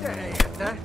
Gyere érte!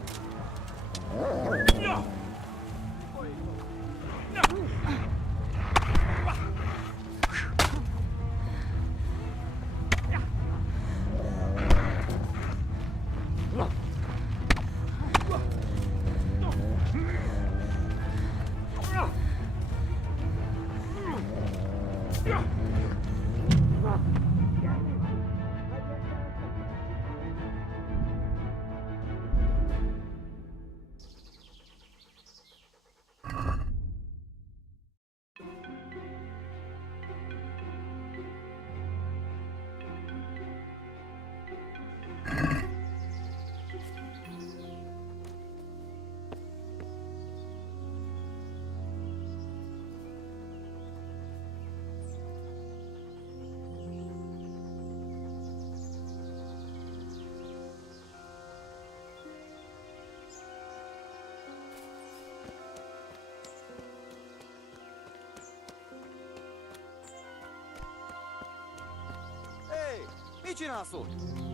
Mit csinálsz ott?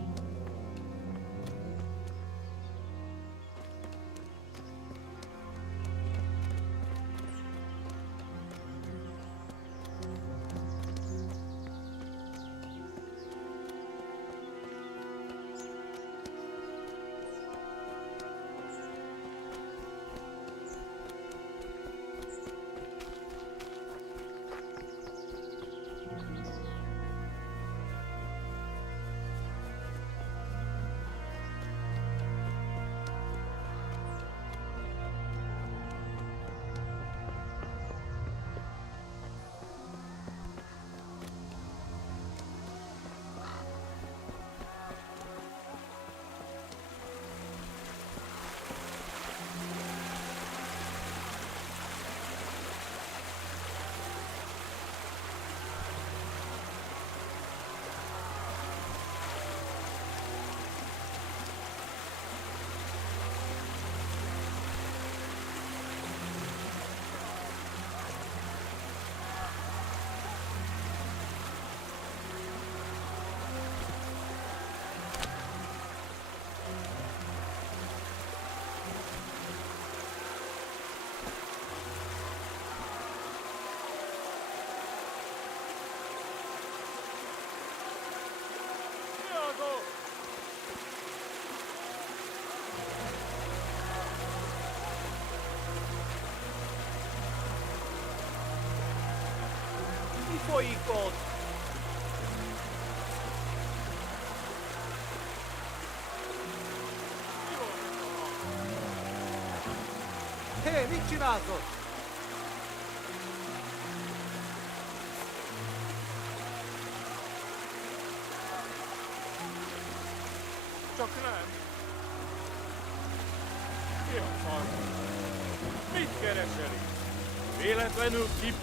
Folyik ott! Hé, mit csinálsz ott? Csak nem! Mi a fasz? Mit keresel itt? Véletlenül kip...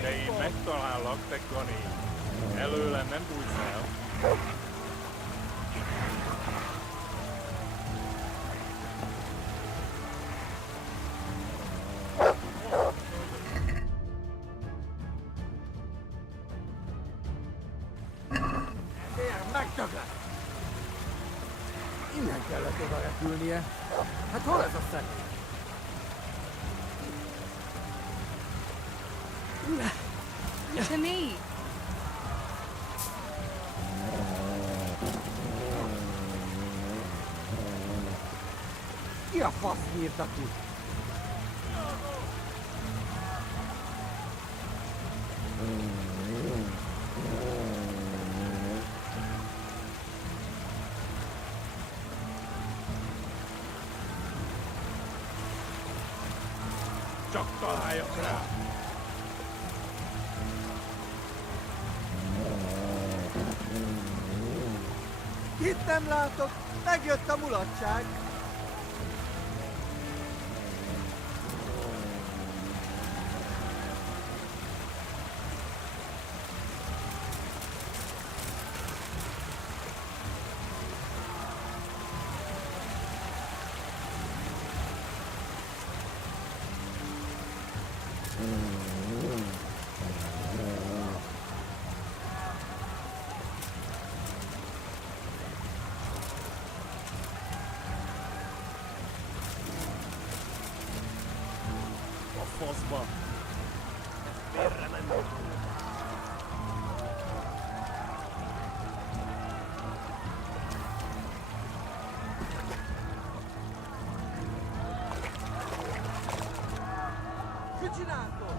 De én megtalállak, te Gani. Előlem nem bújsz el. Megtaglak! Innen kellett oda repülnie. Hát hol ez a személy? To me. Ki a fasz írta ki? Csak találjak rá! Itt nem látok, megjött a mulatság. faszba. Mit csináltok?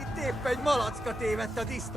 Itt épp egy malacka tévedt a diszt.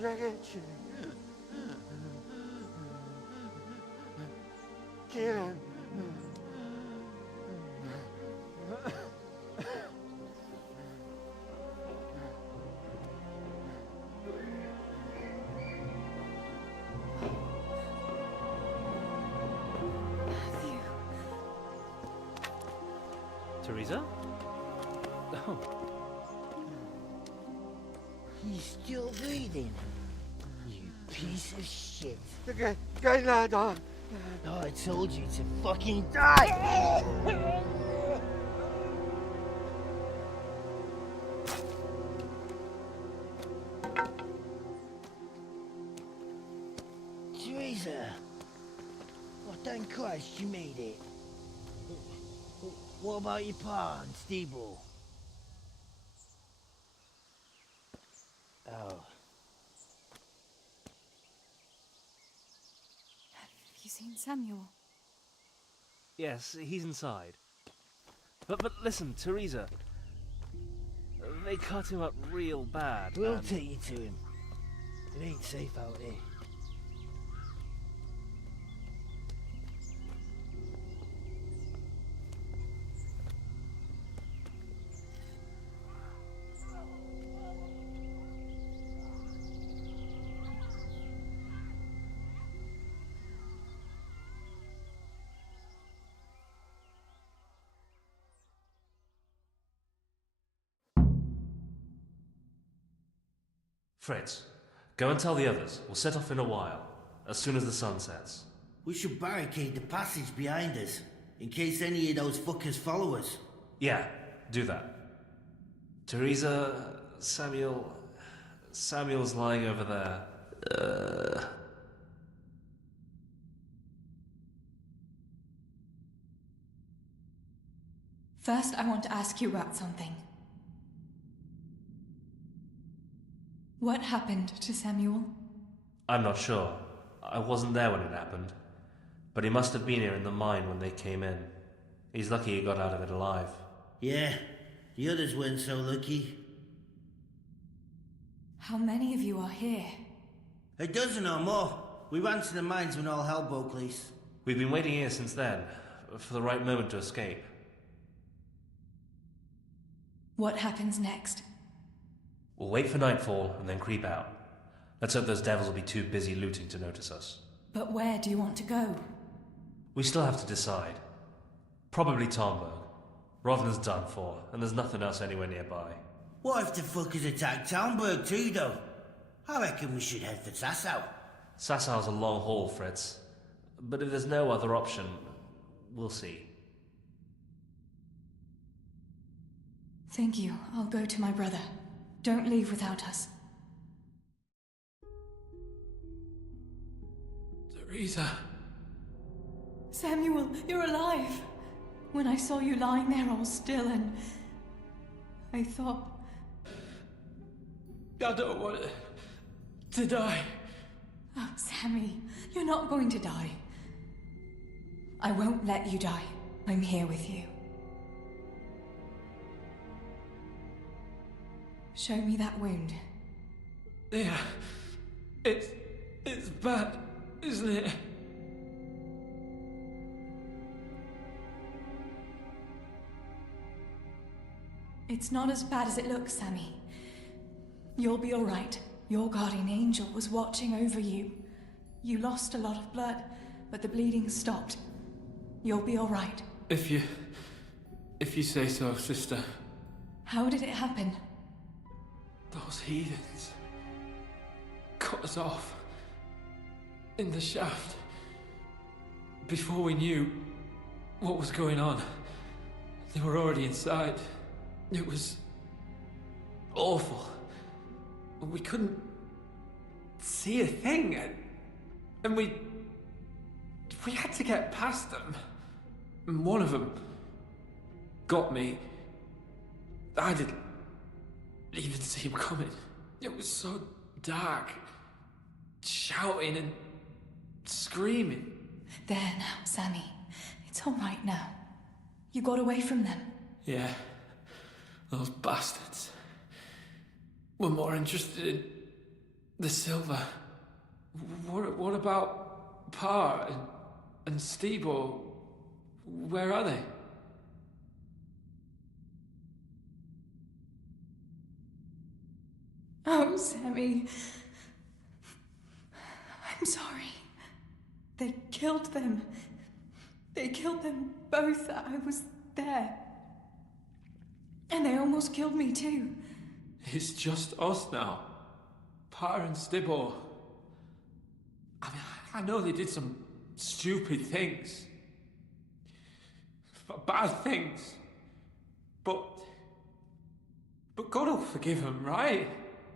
Segítség! kill him. Matthew. Teresa? Oh, He's still breathing. You piece of shit. Cái là đó. Oh, I told you to fucking die! Teresa! Oh, thank Christ you made it. What about your pa and Steve-O? Oh. Have you seen Samuel? yes, he's inside. But listen, Teresa. They cut him up real bad. We'll and- take you to him. It ain't safe out here. Fritz, go and tell the others. We'll set off in a while, as soon as the sun sets. We should barricade the passage behind us, in case any of those fuckers follow us. Yeah, do that. Teresa, Samuel's lying over there. First, I want to ask you about something. What happened to Samuel? I'm not sure. I wasn't there when it happened. But he must have been here in the mine when they came in. He's lucky he got out of it alive. Yeah, the others weren't so lucky. How many of you are here? A dozen or more. We ran to the mines when all hell broke loose. We've been waiting here since then, for the right moment to escape. What happens next? We'll wait for nightfall and then creep out. Let's hope those devils will be too busy looting to notice us. But where do you want to go? We still have to decide. Probably Tomberg. Rovna's done for, and there's nothing else anywhere nearby. What if the fuckers attack Townburg too, though? I reckon we should head for Sasau. Sassau's a long haul, Fritz. But if there's no other option, we'll see. Thank you. I'll go to my brother. Don't leave without us. Teresa. Samuel, you're alive! When I saw you lying there all still and... I thought... I don't want to die. Oh, Sammy, you're not going to die. I won't let you die. I'm here with you. Show me that wound. Yeah. It's bad, isn't it? It's not as bad as it looks, Sammy. You'll be all right. Your guardian angel was watching over you. You lost a lot of blood, but the bleeding stopped. You'll be all right. If you say so, sister. How did it happen? Those heathens cut us off in the shaft before we knew what was going on. They were already inside. It was awful. We couldn't see a thing, and we had to get past them. And one of them got me. I didn't even see him coming. It was so dark, shouting and screaming. There now, Sammy. It's all right now. You got away from them. Yeah, those bastards were more interested in the silver. What about Pa and Stebo, where are they? Oh, Sammy. I'm sorry. They killed them. They killed them both. I was there. And they almost killed me too. It's just us now. Pa and Stibbo. I mean, I know they did some stupid things. Bad things. But God will forgive them, right?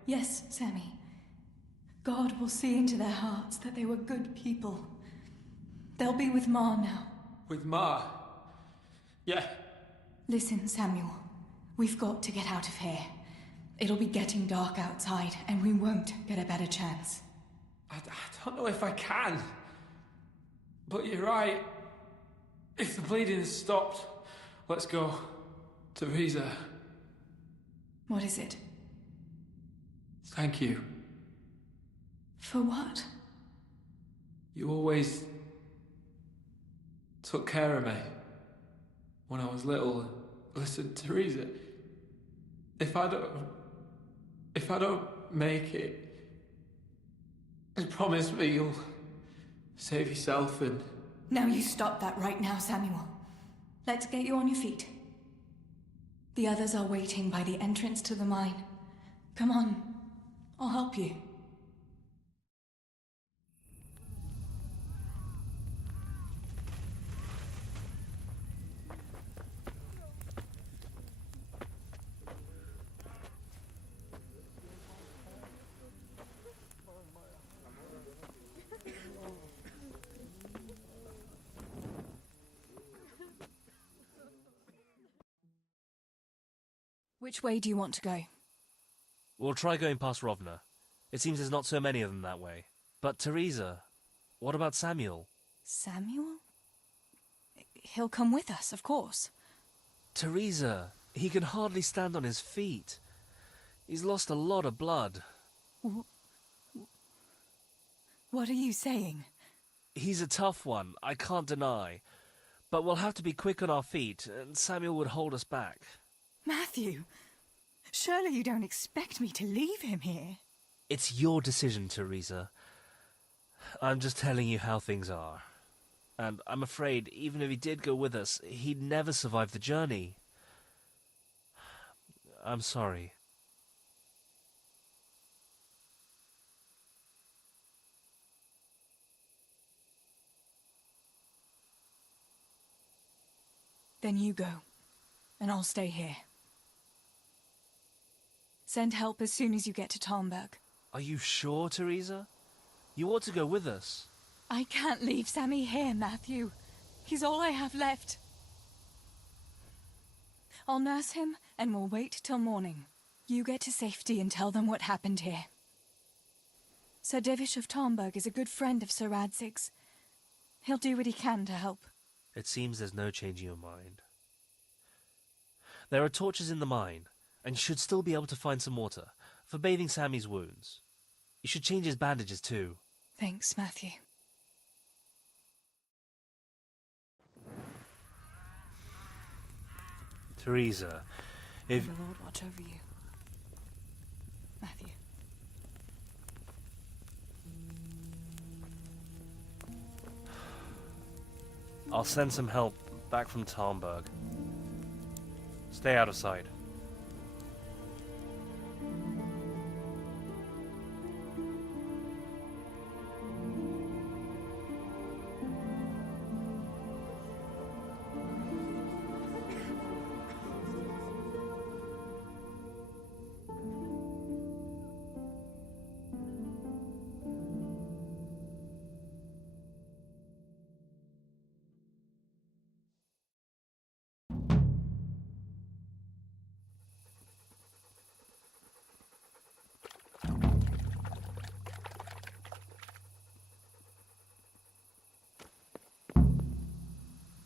Yes, Sammy. God will see into their hearts that they were good people. They'll be with Ma now. With Ma? Yeah. Listen, Samuel. We've got to get out of here. It'll be getting dark outside, and we won't get a better chance. I don't know if I can. But you're right. If the bleeding has stopped, let's go. Teresa. What is it? Thank you. For what? You always took care of me when I was little. Listen, Teresa, if I don't make it, just promise me you'll save yourself and... Now you stop that right now, Samuel. Let's get you on your feet. The others are waiting by the entrance to the mine. Come on, I'll help you. Which way do you want to go? We'll try going past Rovna. It seems there's not so many of them that way. But Teresa, what about Samuel? Samuel? He'll come with us, of course. Teresa, he can hardly stand on his feet. He's lost a lot of blood. What are you saying? He's a tough one, I can't deny. But we'll have to be quick on our feet, and Samuel would hold us back. Matthew, surely you don't expect me to leave him here? It's your decision, Teresa. I'm just telling you how things are. And I'm afraid, even if he did go with us, he'd never survive the journey. I'm sorry. Then you go, and I'll stay here. Send help as soon as you get to Talmberg. Are you sure, Teresa? You ought to go with us. I can't leave Sammy here, Matthew. He's all I have left. I'll nurse him, and we'll wait till morning. You get to safety and tell them what happened here. Sir Divish of Talmberg is a good friend of Sir Radzig's. He'll do what he can to help. It seems there's no changing your mind. There are torches in the mine, and you should still be able to find some water for bathing Sammy's wounds. You should change his bandages too. Thanks, Matthew. Teresa, if... May the Lord watch over you. Matthew. I'll send some help back from Talmberg. Stay out of sight.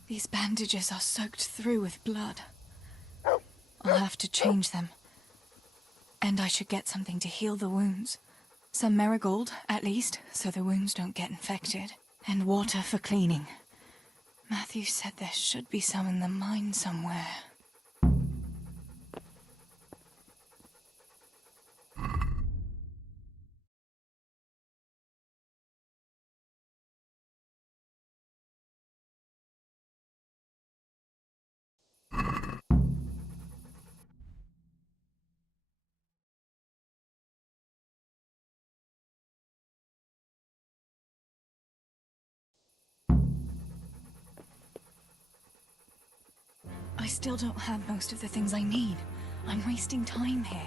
These bandages are soaked through with blood. I'll have to change them. And I should get something to heal the wounds. Some marigold, at least, so the wounds don't get infected. And water for cleaning. Matthew said there should be some in the mine somewhere. I still don't have most of the things I need. I'm wasting time here.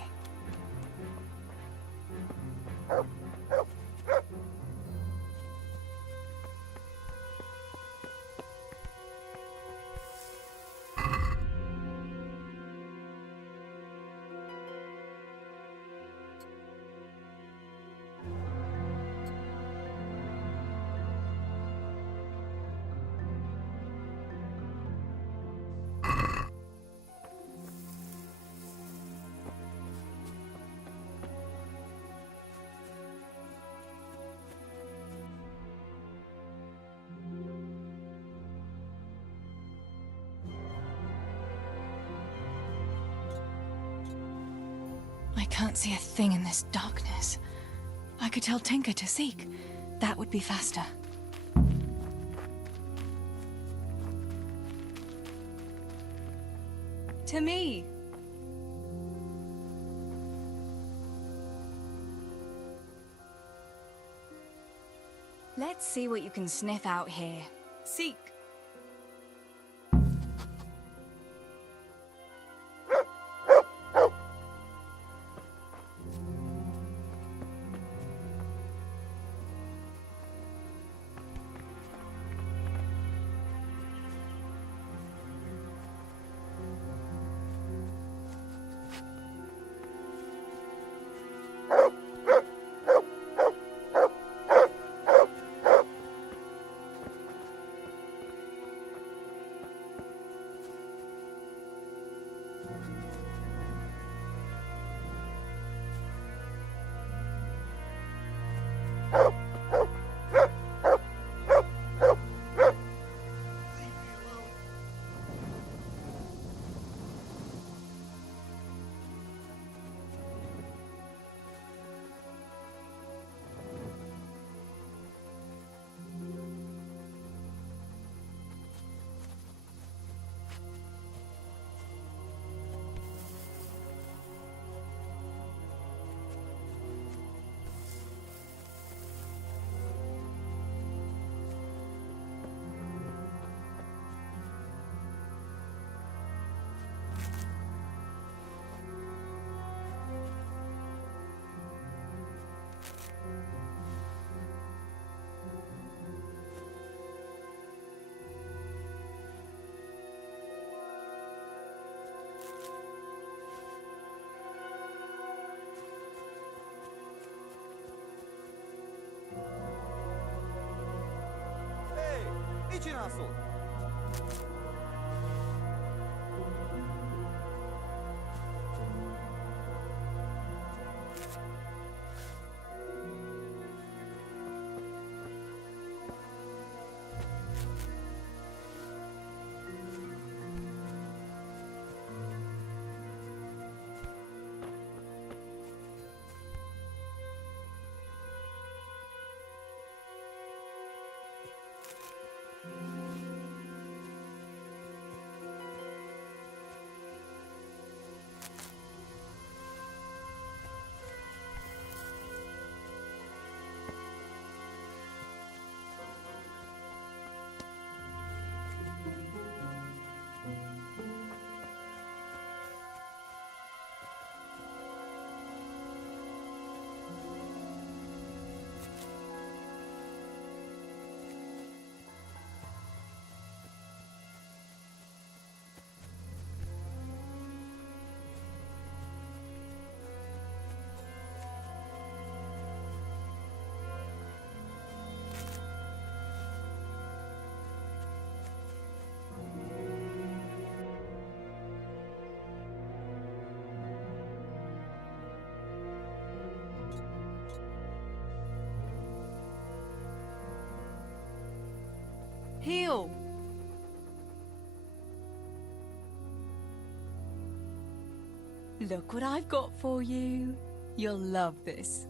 I can't see a thing in this darkness. I could tell Tinker to seek. That would be faster. To me. Let's see what you can sniff out here. Seek. Niçin asıl? Heal! Look what I've got for you. You'll love this.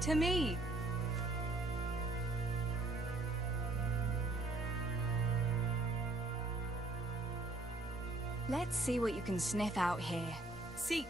To me. Let's see what you can sniff out here. Seek.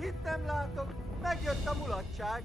Itt nem látok, megjött a mulatság.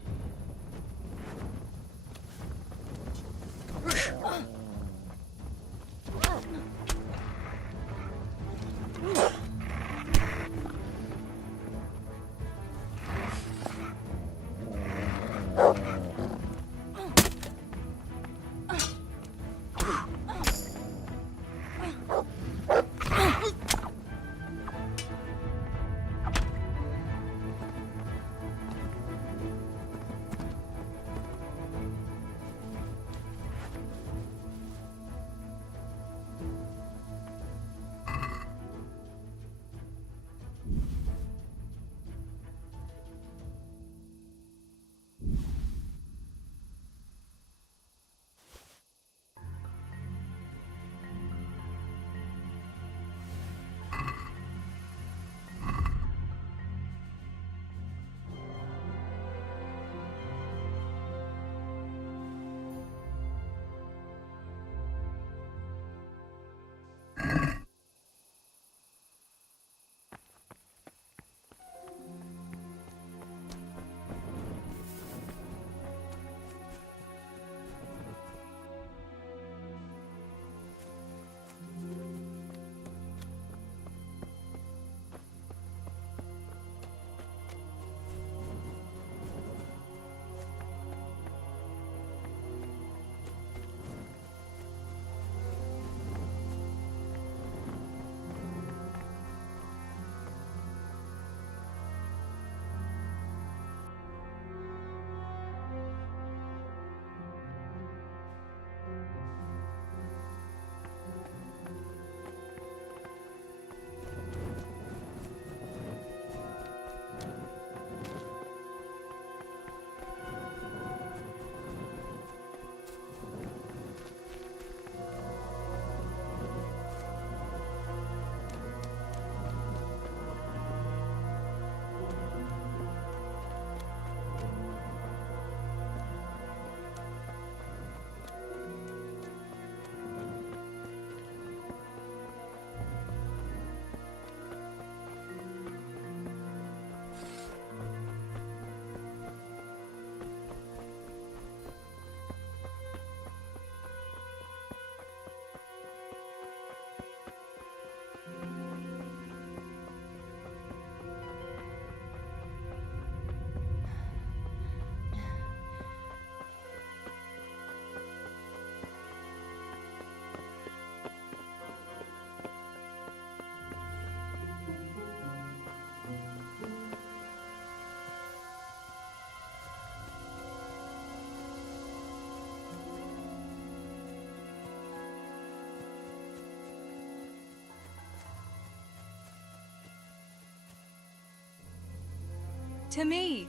To me.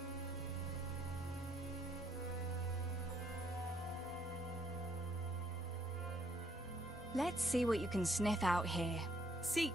Let's see what you can sniff out here. Seek.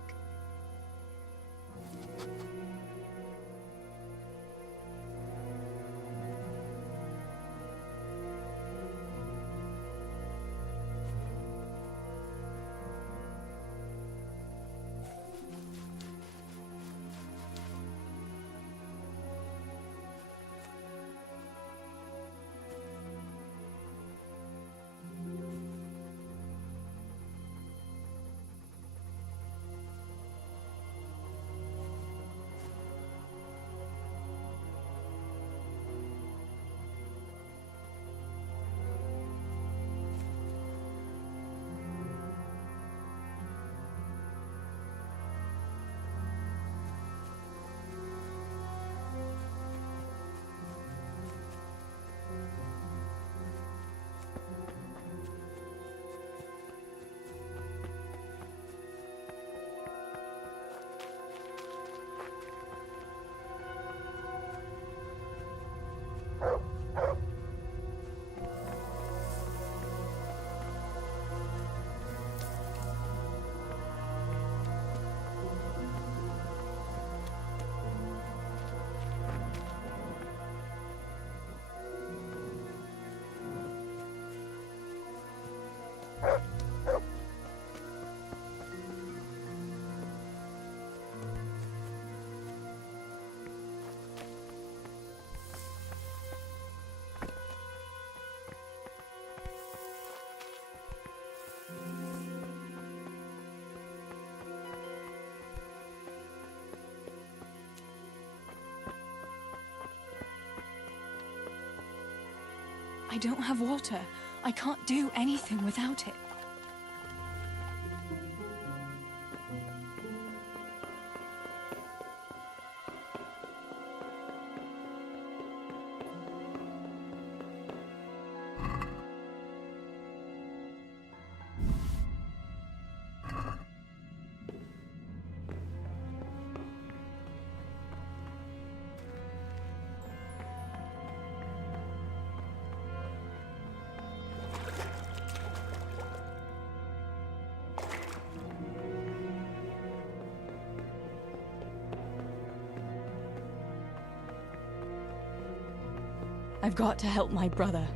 I don't have water. I can't do anything without it. I've got to help my brother.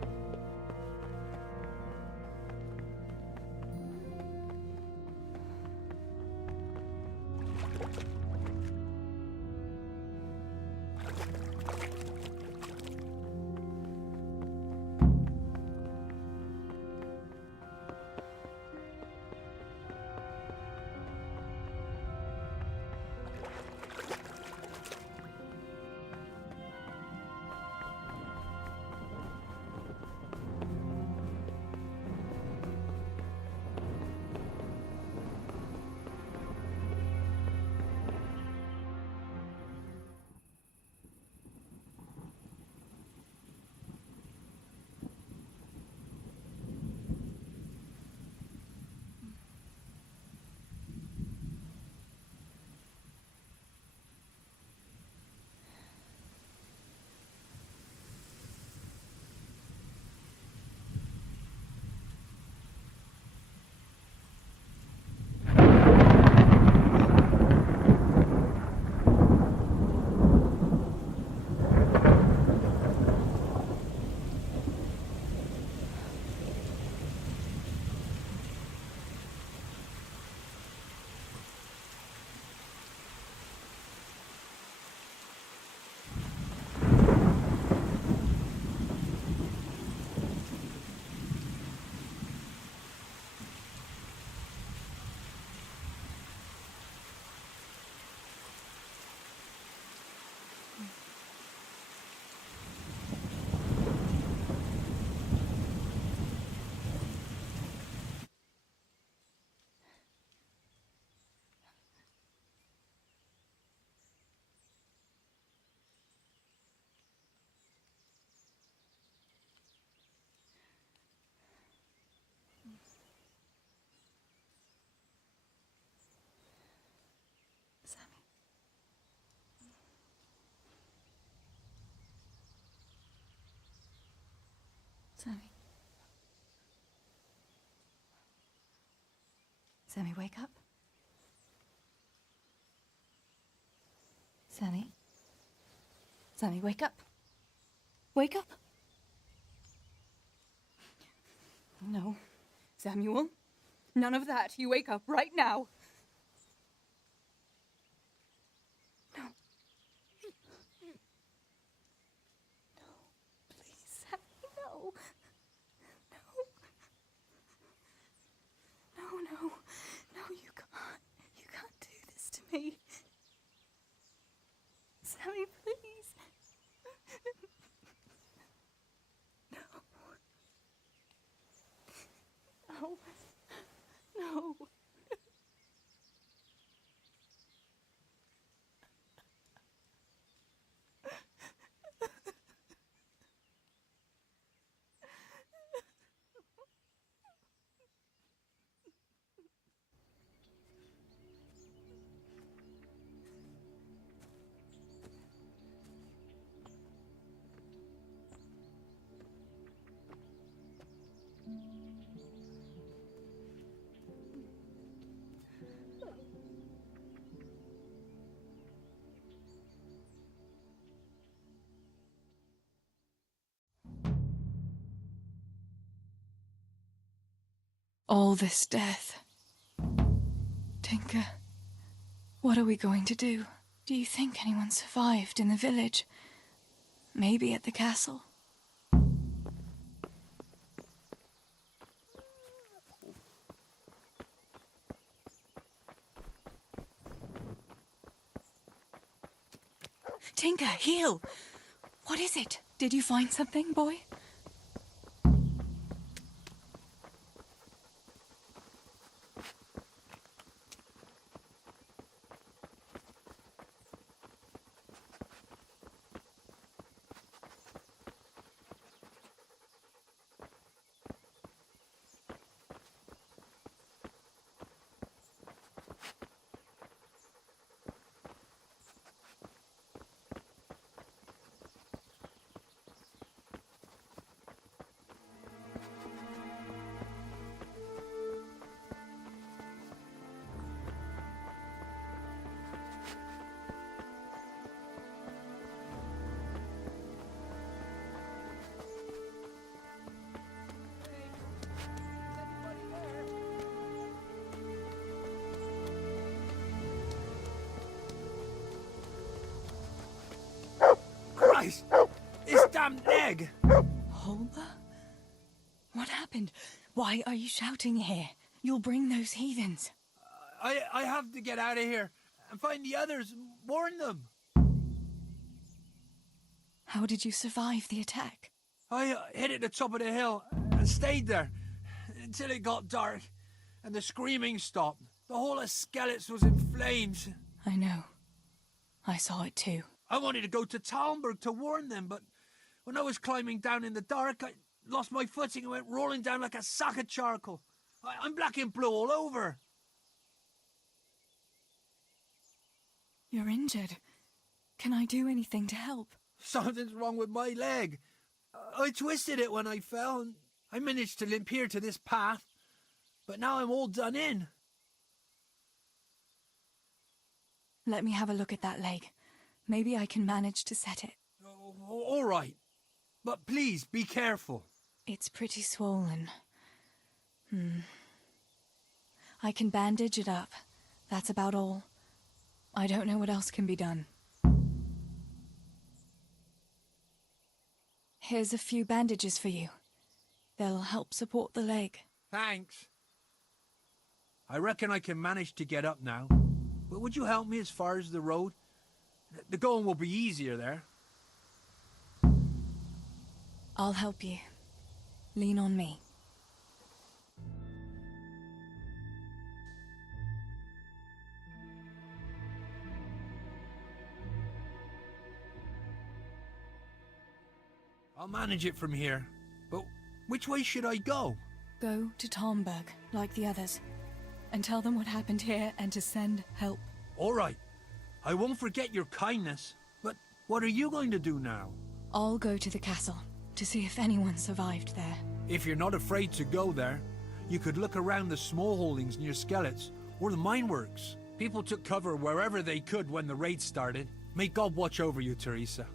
Sammy. Sammy, wake up. Sammy. Sammy, wake up. Wake up. No. Samuel. None of that. You wake up right now. No. No. Please, Sammy, no. No. No, no. No, you can't. You can't do this to me. Sammy, please. No. No. No. All this death. Tinker, what are we going to do? Do you think anyone survived in the village? Maybe at the castle? Tinker, heal! What is it? Did you find something, boy? Christ! This damn egg! Holber? What happened? Why are you shouting here? You'll bring those heathens. I have to get out of here and find the others. Warn them. How did you survive the attack? I hid at the top of the hill and stayed there until it got dark and the screaming stopped. The whole of Skeletons was in flames. I know. I saw it too. I wanted to go to Talmberg to warn them, but when I was climbing down in the dark, I lost my footing and went rolling down like a sack of charcoal. I'm black and blue all over. You're injured. Can I do anything to help? Something's wrong with my leg. I twisted it when I fell, and I managed to limp here to this path. But now I'm all done in. Let me have a look at that leg. Maybe I can manage to set it. All right. But please, be careful. It's pretty swollen. I can bandage it up. That's about all. I don't know what else can be done. Here's a few bandages for you. They'll help support the leg. Thanks. I reckon I can manage to get up now. But would you help me as far as the road? The going will be easier there. I'll help you. Lean on me. I'll manage it from here. But which way should I go? Go to Talmberg, like the others, and tell them what happened here and to send help. All right. I won't forget your kindness. But what are you going to do now? I'll go to the castle, to see if anyone survived there. If you're not afraid to go there, you could look around the small holdings near Skellets or the mine works. People took cover wherever they could when the raid started. May God watch over you, Teresa.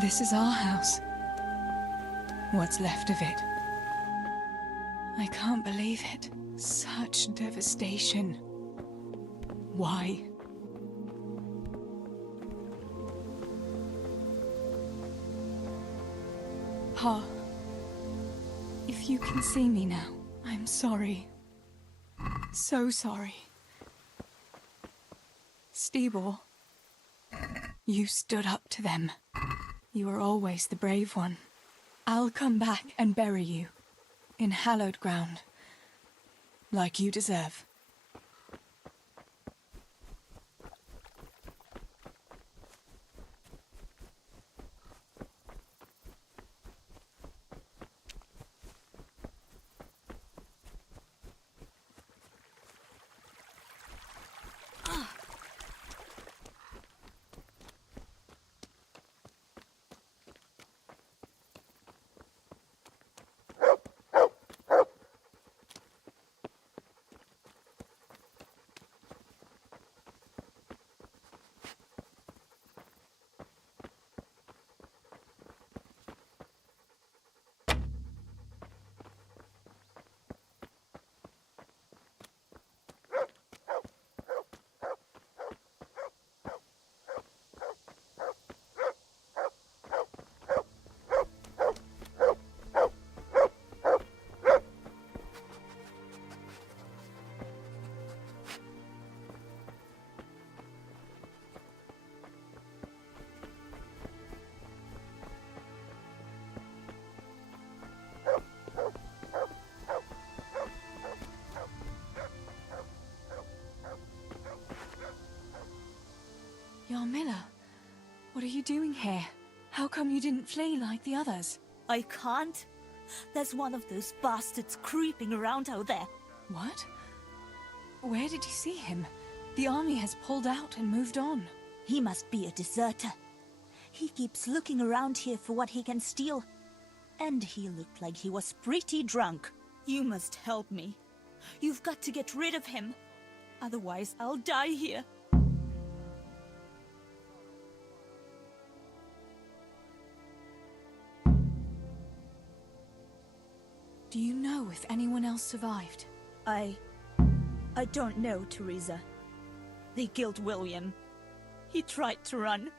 This is our house. What's left of it. I can't believe it. Such devastation. Why? Pa, if you can see me now, I'm sorry. So sorry. Stibor, you stood up to them. You were always the brave one. I'll come back and bury you in hallowed ground, like you deserve. Yarmila, what are you doing here? How come you didn't flee like the others? I can't. There's one of those bastards creeping around out there. What? Where did you see him? The army has pulled out and moved on. He must be a deserter. He keeps looking around here for what he can steal. And he looked like he was pretty drunk. You must help me. You've got to get rid of him. Otherwise, I'll die here. Do you know if anyone else survived? I don't know, Teresa. They killed William. He tried to run,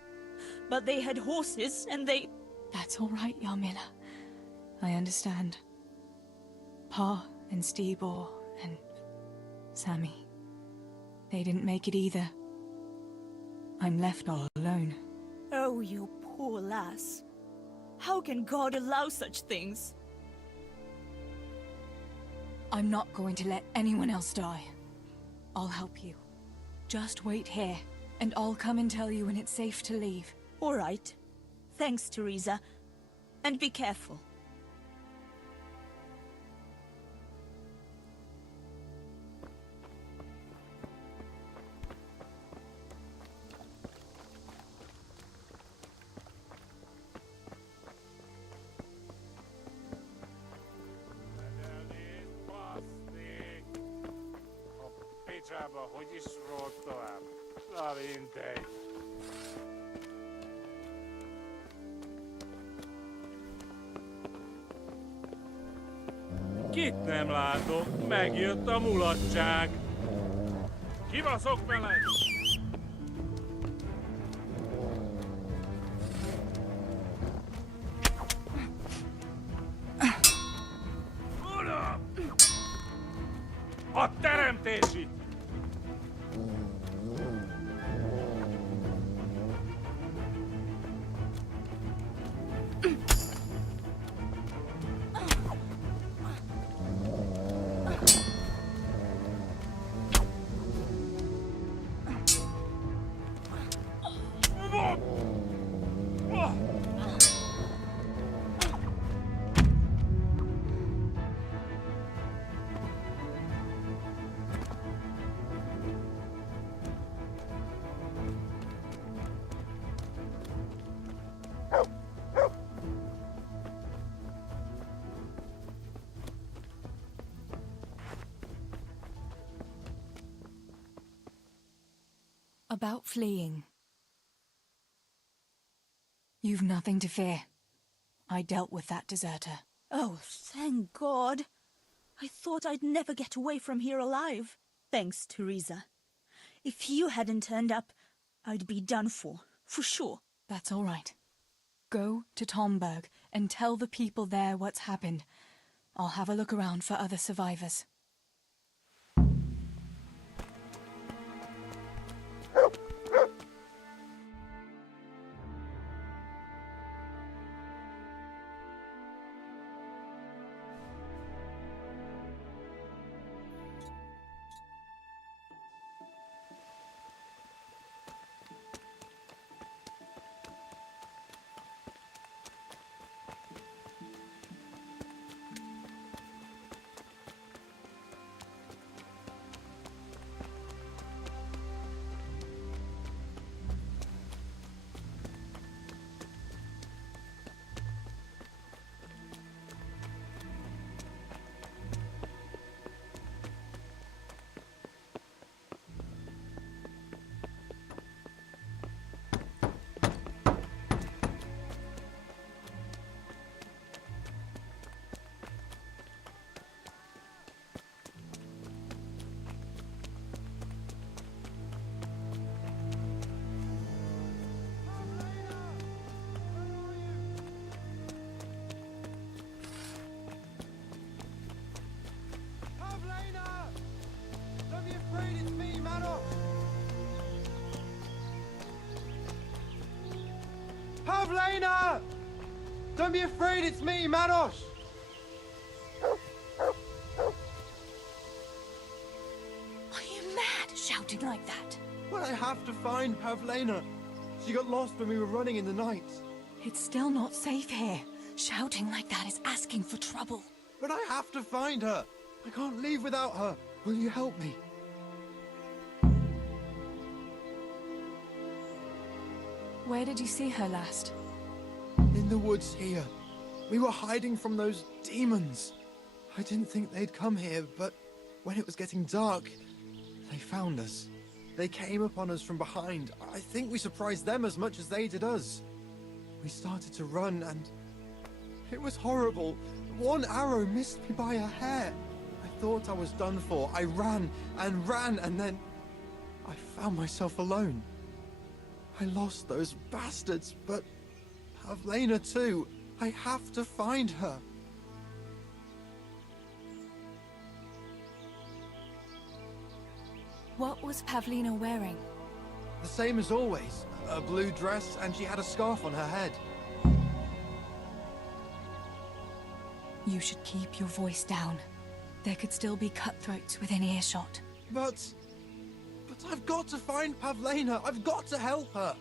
but they had horses and they... That's all right, Yarmila. I understand. Pa and Stibor and Sammy. They didn't make it either. I'm left all alone. Oh, you poor lass. How can God allow such things? I'm not going to let anyone else die. I'll help you. Just wait here, and I'll come and tell you when it's safe to leave. All right. Thanks, Teresa. And be careful. picsába, hogy is ród tovább. Na mindegy. Kit nem látok? Megjött a mulatság. Kibaszok veled! A teremtési! About fleeing. You've nothing to fear. I dealt with that deserter. Oh, thank God. I thought I'd never get away from here alive. Thanks, Teresa. If you hadn't turned up, I'd be done for sure. That's all right. Go to Tomberg and tell the people there what's happened. I'll have a look around for other survivors. Pavlena! Don't be afraid, it's me, Manos! Are you mad, shouting like that? But I have to find Pavlena. She got lost when we were running in the night. It's still not safe here. Shouting like that is asking for trouble. But I have to find her. I can't leave without her. Will you help me? Where did you see her last? In the woods here. We were hiding from those demons. I didn't think they'd come here, but when it was getting dark, they found us. They came upon us from behind. I think we surprised them as much as they did us. We started to run and it was horrible. One arrow missed me by a hair. I thought I was done for. I ran and then I found myself alone. I lost those bastards, but Pavlena too. I have to find her. What was Pavlena wearing? The same as always. A blue dress, and she had a scarf on her head. You should keep your voice down. There could still be cutthroats within earshot. But I've got to find Pavlena. I've got to help her.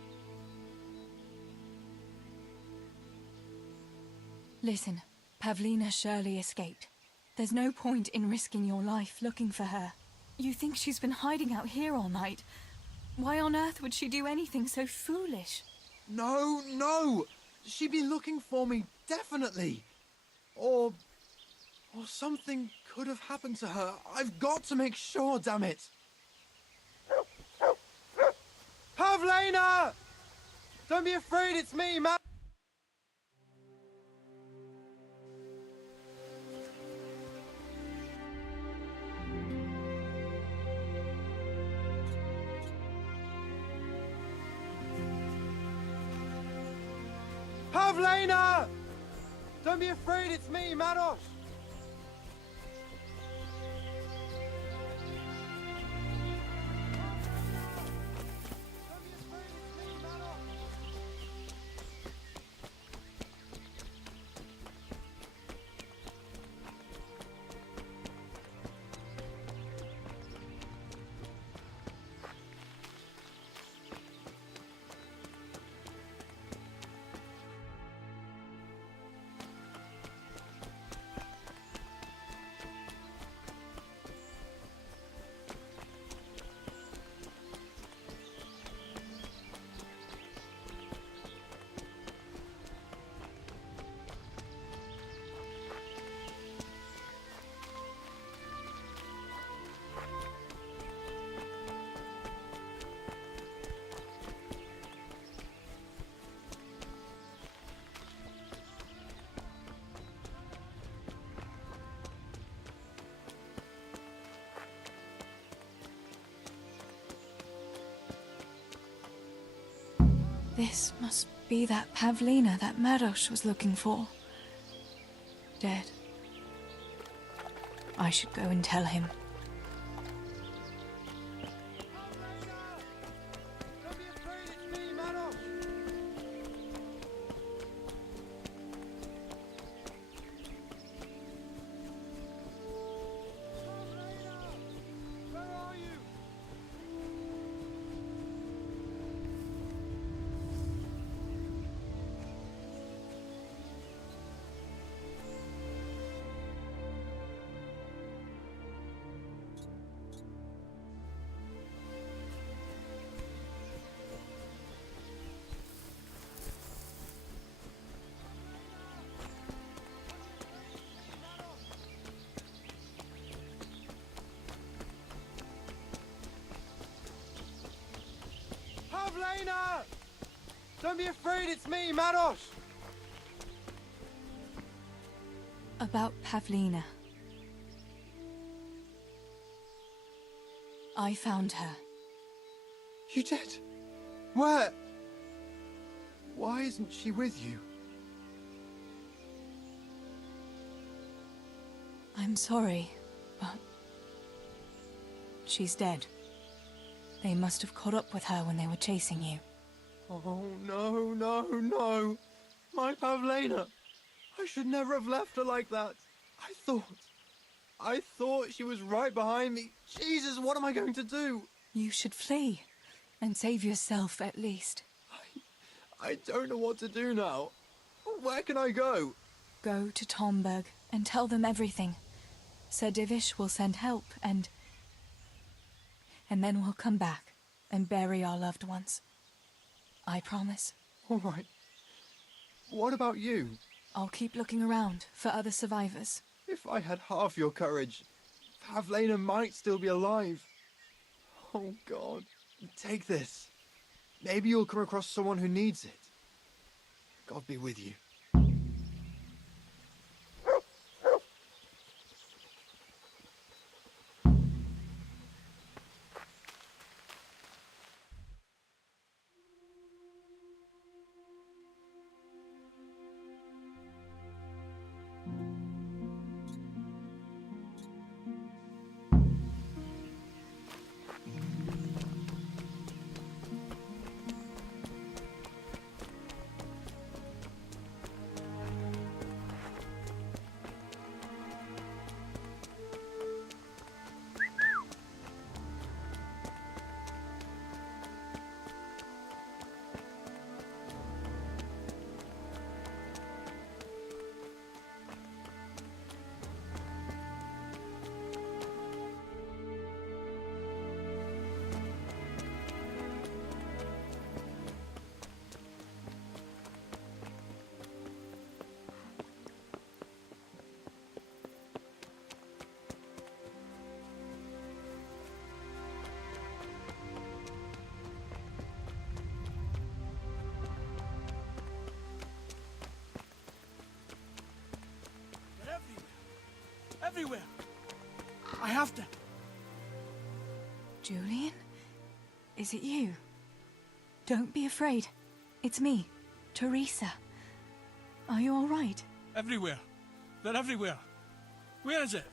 Listen, Pavlena surely escaped. There's no point in risking your life looking for her. You think she's been hiding out here all night? Why on earth would she do anything so foolish? No! She'd be looking for me, definitely. Or something could have happened to her. I've got to make sure, damn it. Pavlena! Don't be afraid, it's me, man! Pavlena! Don't be afraid, it's me, Manos! This must be that Pavlina that Maros was looking for. Dead. I should go and tell him. Don't be afraid, it's me, Manos! Pavlena! Where are you? Pavlena! Don't be afraid, it's me, Manos! About Pavlina. I found her. You did? Where? Why isn't she with you? I'm sorry, but she's dead. They must have caught up with her when they were chasing you. Oh, no, no, no. My Pavlena. I should never have left her like that. I thought she was right behind me. Jesus, what am I going to do? You should flee and save yourself at least. I don't know what to do now. Where can I go? Go to Tomberg and tell them everything. Sir Divish will send help and then we'll come back and bury our loved ones. I promise. All right. What about you? I'll keep looking around for other survivors. If I had half your courage, Pavlena might still be alive. Oh, God. Take this. Maybe you'll come across someone who needs it. God be with you. everywhere. I have to. Julian? Is it you? Don't be afraid. It's me, Teresa. Are you all right? Everywhere. They're everywhere. Where is it?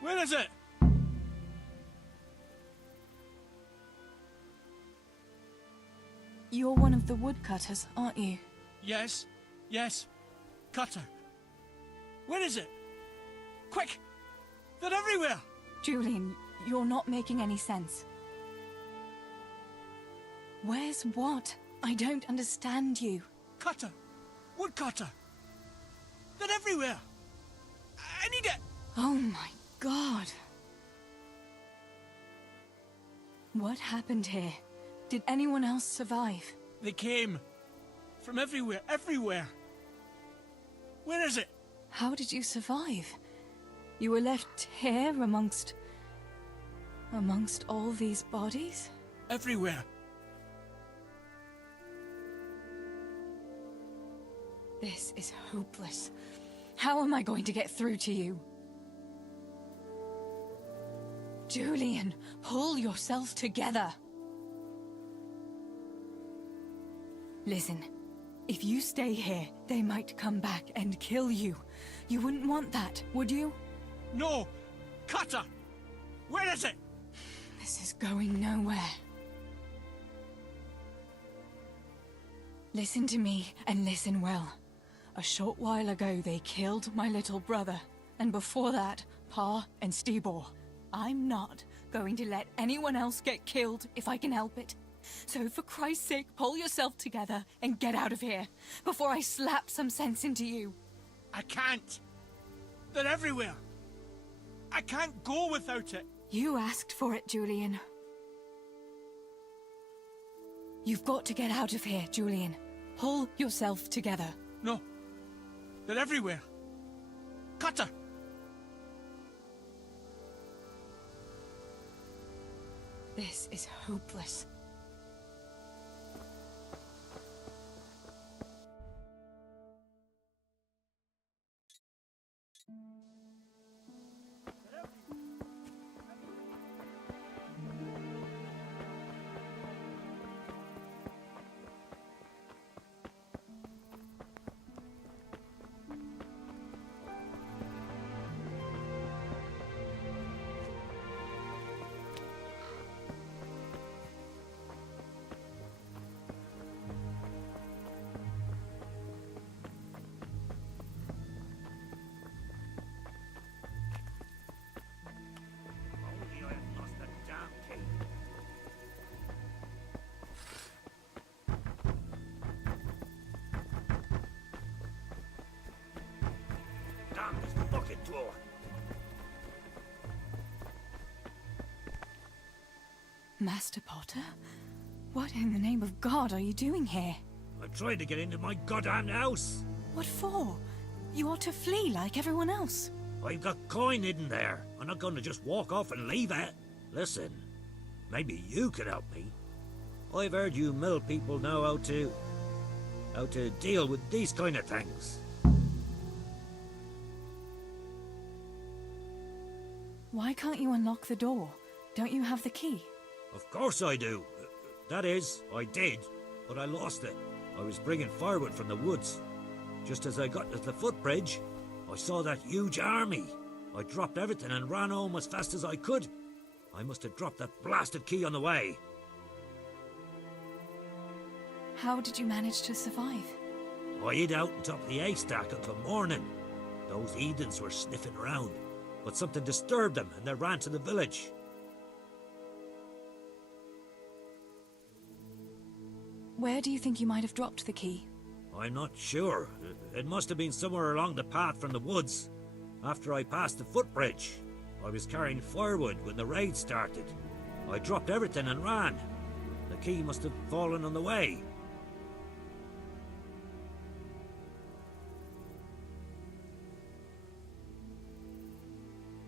Where is it? You're one of the woodcutters, aren't you? Yes. Yes. Cutter. Where is it? Quick! They're everywhere! Julian, you're not making any sense. Where's what? I don't understand you. Cutter! Woodcutter! They're everywhere! I need it! Oh my God. What happened here? Did anyone else survive? They came. From everywhere, everywhere. Where is it? How did you survive? You were left here amongst all these bodies? Everywhere. This is hopeless. How am I going to get through to you? Julian, pull yourself together. Listen, if you stay here, they might come back and kill you. You wouldn't want that, would you? No! Cutter! Where is it? This is going nowhere. Listen to me, and listen well. A short while ago, they killed my little brother. And before that, Pa and Stibor. I'm not going to let anyone else get killed if I can help it. So for Christ's sake, pull yourself together and get out of here, before I slap some sense into you. I can't. They're everywhere. I can't go without it. You asked for it, Julian. You've got to get out of here, Julian. Pull yourself together. No. They're everywhere. Cutter! This is hopeless. Door. Master Potter? What in the name of God are you doing here? I'm trying to get into my goddamn house. What for? You ought to flee like everyone else. I've got coin hidden there. I'm not going to just walk off and leave it. Listen, maybe you can help me. I've heard you mill people know how to deal with these kind of things. Why can't you unlock the door? Don't you have the key? Of course I do. That is, I did, but I lost it. I was bringing firewood from the woods. Just as I got to the footbridge, I saw that huge army. I dropped everything and ran home as fast as I could. I must have dropped that blasted key on the way. How did you manage to survive? I hid out on top of the haystack until morning. Those heathens were sniffing around, but something disturbed them and they ran to the village. Where do you think you might have dropped the key? I'm not sure. It must have been somewhere along the path from the woods. After I passed the footbridge, I was carrying firewood when the raid started. I dropped everything and ran. The key must have fallen on the way.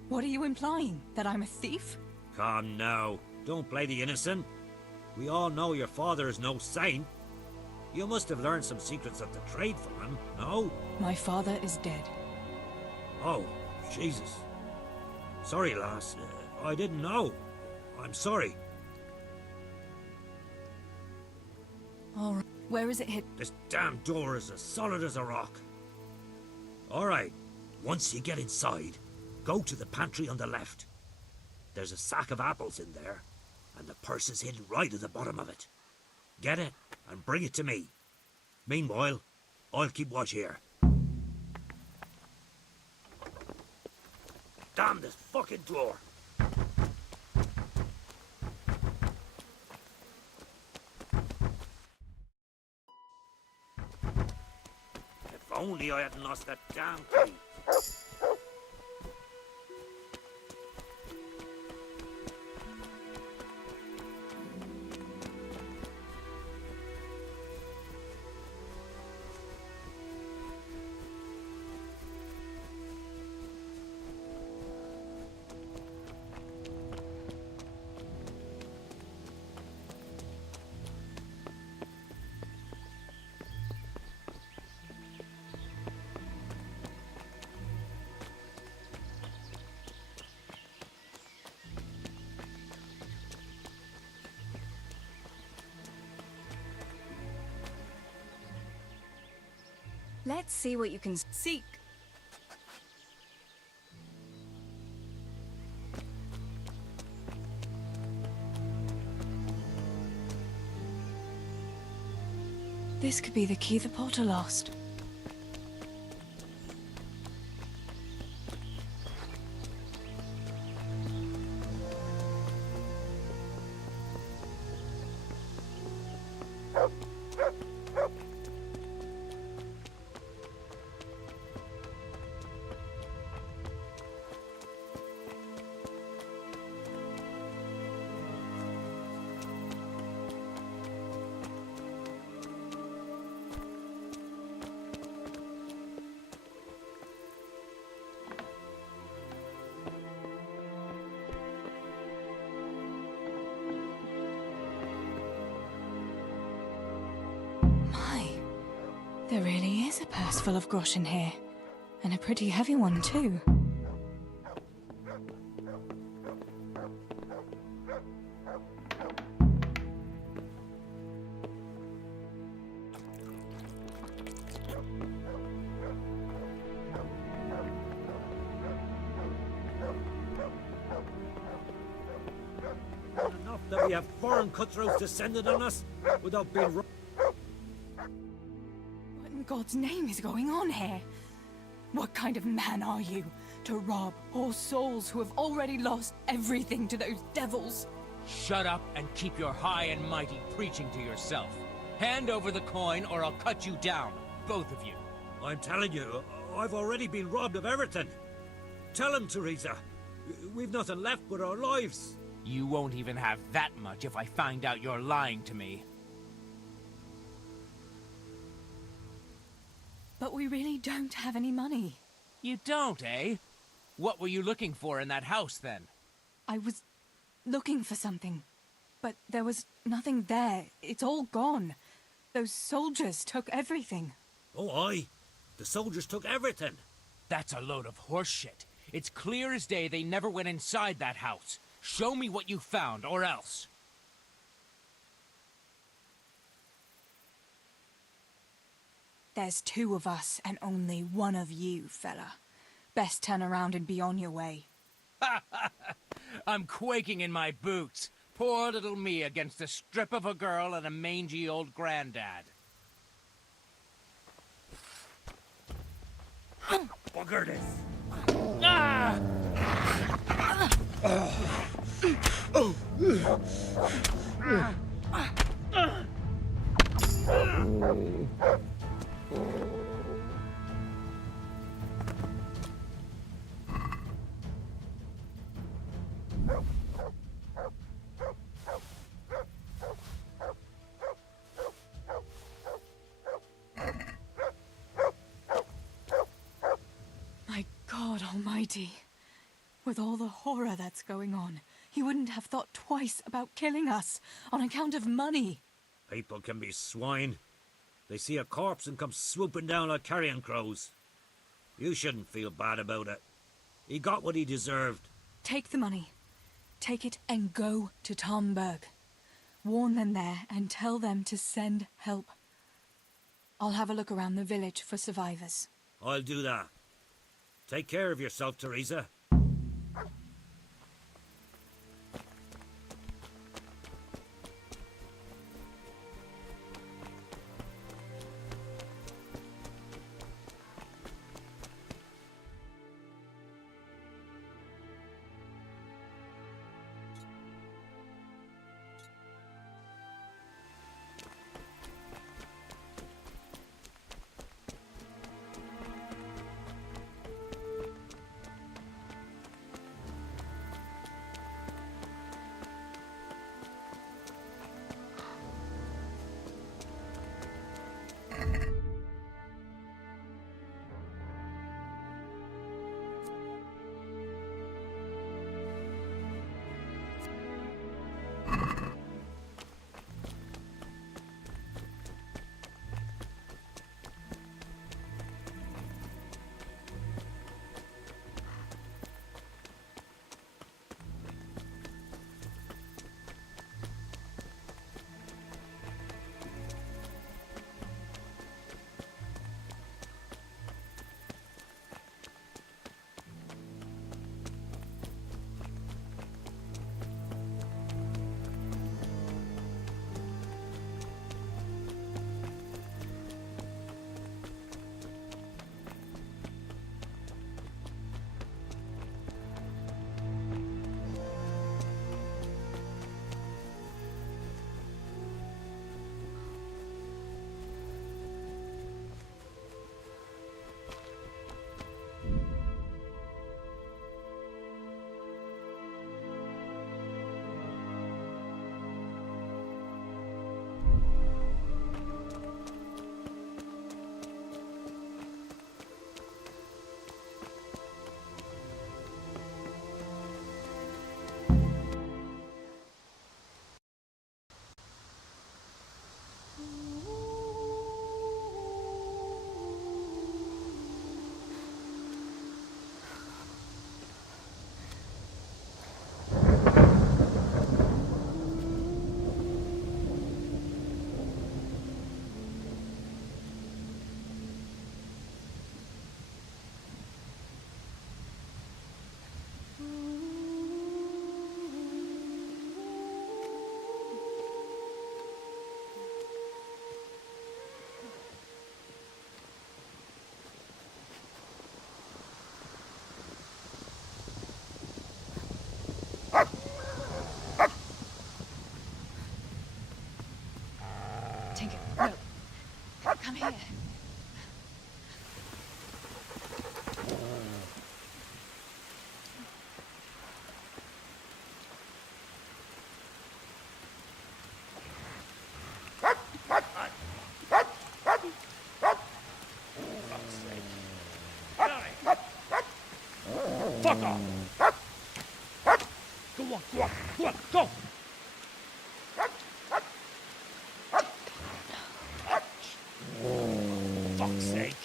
What are you implying? That I'm a thief? Come now, don't play the innocent. We all know your father is no saint. You must have learned some secrets of the trade from him, no? My father is dead. Oh, Jesus. Sorry, lass. I didn't know. I'm sorry. All right. Where is it hid? This damn door is as solid as a rock. All right. Once you get inside, go to the pantry on the left. There's a sack of apples in there, and the purse is hidden right at the bottom of it. Get it and bring it to me. Meanwhile, I'll keep watch here. Damn this fucking door! If only I hadn't lost that damn key. Let's see what you can seek. This could be the key the porter lost. There really is a purse full of groschen here, and a pretty heavy one too. Enough that we have foreign cutthroats descended on us without being What in God's name is going on here? What kind of man are you to rob poor souls who have already lost everything to those devils? Shut up and keep your high and mighty preaching to yourself. Hand over the coin or I'll cut you down, both of you. I'm telling you, I've already been robbed of everything. Tell him, Teresa. We've nothing left but our lives. You won't even have that much if I find out you're lying to me. But we really don't have any money. You don't, eh? What were you looking for in that house, then? I was looking for something, but there was nothing there. It's all gone. Those soldiers took everything. Oh, aye. The soldiers took everything. That's a load of horse shit. It's clear as day they never went inside that house. Show me what you found, or else. There's two of us and only one of you, fella. Best turn around and be on your way. I'm quaking in my boots. Poor little me against a strip of a girl and a mangy old granddad. Bugger this. Ah! My God Almighty. With all the horror that's going on, he wouldn't have thought twice about killing us on account of money. People can be swine. They see a corpse and come swooping down like carrion crows. You shouldn't feel bad about it. He got what he deserved. Take the money. Take it and go to Tomberg. Warn them there and tell them to send help. I'll have a look around the village for survivors. I'll do that. Take care of yourself, Teresa. Tinker, no. Come here. Fuck off! Go on, go on, go on, go! Fuck's sake.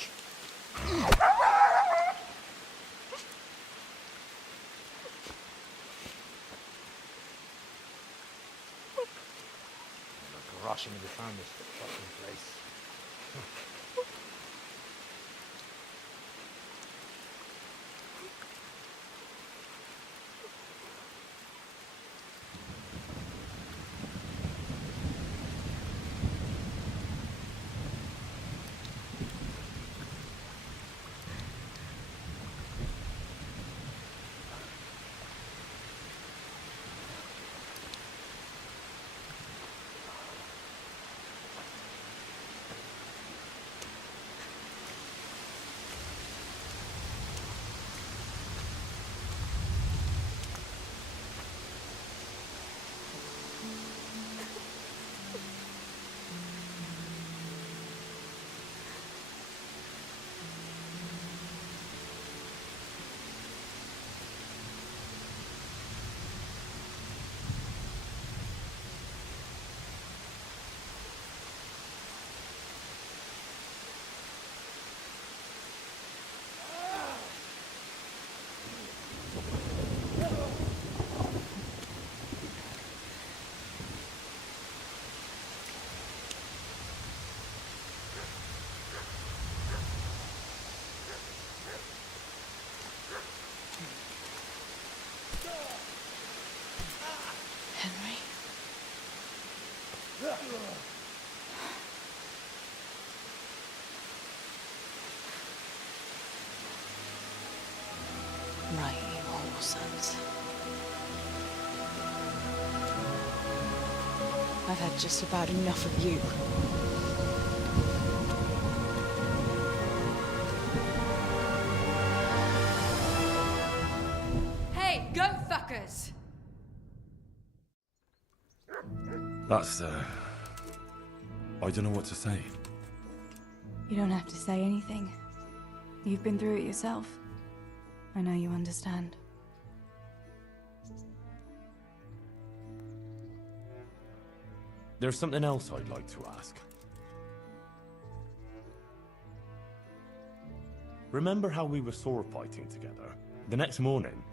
Rushing to find this fucking place. Right, you whole sons. I've had just about enough of you. Hey, go fuckers! That's, I don't know what to say. You don't have to say anything. You've been through it yourself. I know you understand. There's something else I'd like to ask. Remember how we were sword fighting together? The next morning,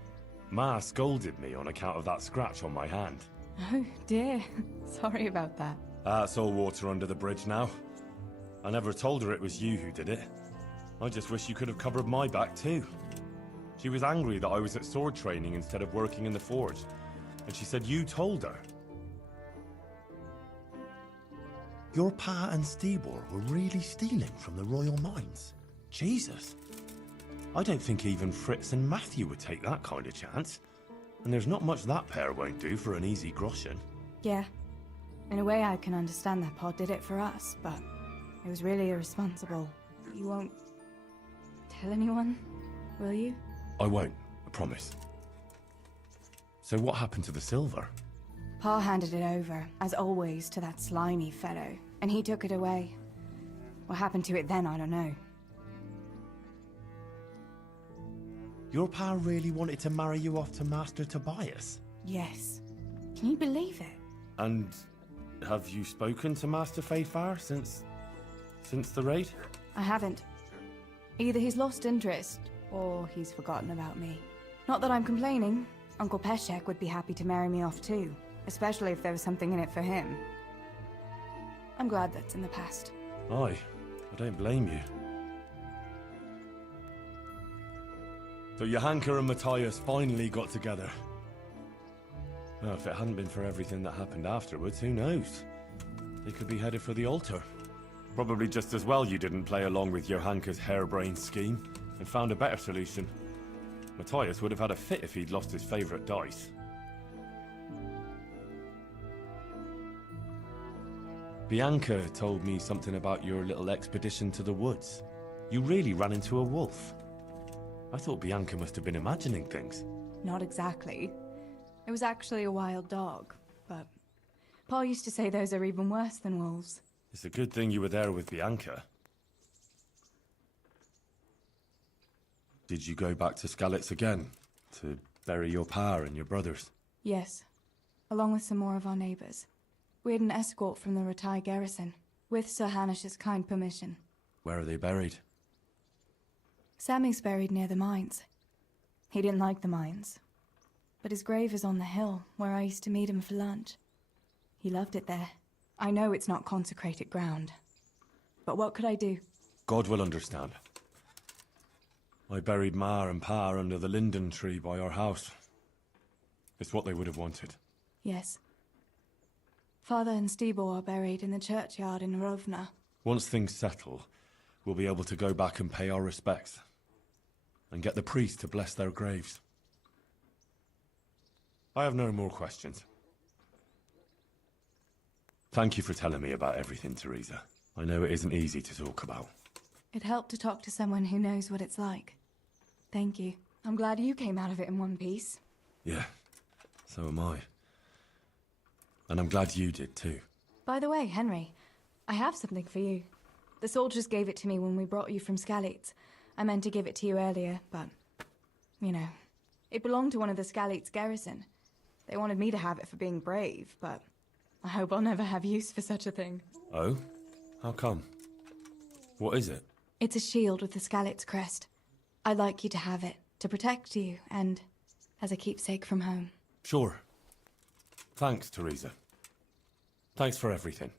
Ma scolded me on account of that scratch on my hand. Oh, dear. Sorry about that. That's all water under the bridge now. I never told her it was you who did it. I just wish you could have covered my back too. She was angry that I was at sword training instead of working in the forge, and she said you told her. Your pa and Stibor were really stealing from the royal mines? Jesus. I don't think even Fritz and Matthew would take that kind of chance. And there's not much that pair won't do for an easy groschen. Yeah. In a way, I can understand that Pa did it for us, but it was really irresponsible. You won't tell anyone, will you? I won't, I promise. So what happened to the silver? Pa handed it over, as always, to that slimy fellow, and he took it away. What happened to it then, I don't know. Your pa really wanted to marry you off to Master Tobias? Yes. Can you believe it? And have you spoken to Master Faithfar since the raid? I haven't. Either he's lost interest, or he's forgotten about me. Not that I'm complaining. Uncle Peshek would be happy to marry me off too, especially if there was something in it for him. I'm glad that's in the past. Aye, I don't blame you. So Johanka and Matthias finally got together. Well, if it hadn't been for everything that happened afterwards, who knows? They could be headed for the altar. Probably just as well you didn't play along with Johanka's harebrained scheme and found a better solution. Matthias would have had a fit if he'd lost his favourite dice. Bianca told me something about your little expedition to the woods. You really ran into a wolf. I thought Bianca must have been imagining things. Not exactly. It was actually a wild dog, but Pa used to say those are even worse than wolves. It's a good thing you were there with Bianca. Did you go back to Skalitz again? To bury your pa and your brothers? Yes, along with some more of our neighbours. We had an escort from the retired garrison, with Sir Hanish's kind permission. Where are they buried? Sammy's buried near the mines. He didn't like the mines, but his grave is on the hill where I used to meet him for lunch. He loved it there. I know it's not consecrated ground, but what could I do? God will understand. I buried Ma and Pa under the linden tree by our house. It's what they would have wanted. Yes. Father and Stibor are buried in the churchyard in Rovna. Once things settle, we'll be able to go back and pay our respects. And get the priest to bless their graves. I have no more questions. Thank you for telling me about everything, Teresa. I know it isn't easy to talk about. It helped to talk to someone who knows what it's like. Thank you. I'm glad you came out of it in one piece. Yeah, so am I. And I'm glad you did too. By the way, Henry, I have something for you. The soldiers gave it to me when we brought you from Skalitz. I meant to give it to you earlier, but, you know, it belonged to one of the Skalitz garrison. They wanted me to have it for being brave, but I hope I'll never have use for such a thing. Oh? How come? What is it? It's a shield with the Skalitz crest. I'd like you to have it, to protect you, and as a keepsake from home. Sure. Thanks, Teresa. Thanks for everything.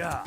Yeah.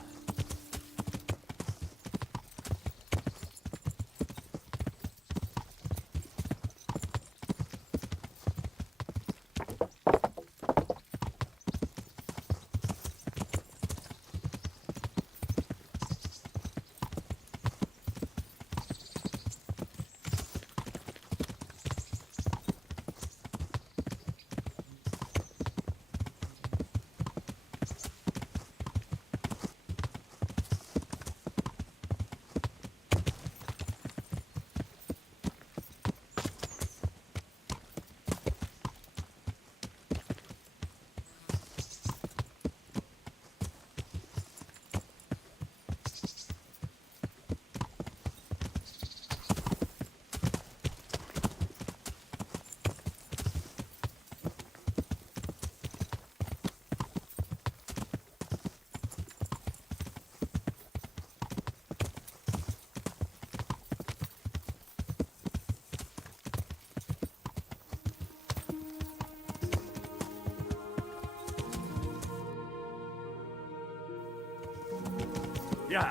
Yeah.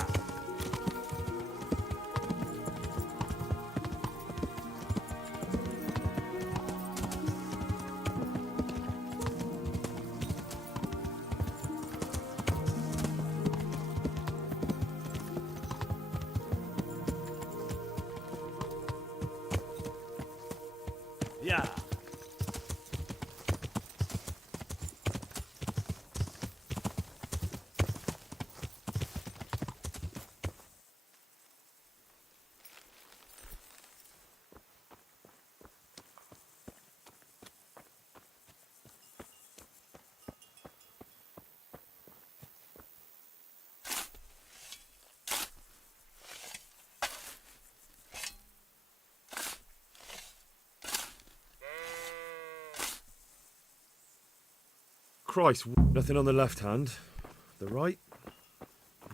Yeah. Christ, nothing on the left hand. The right?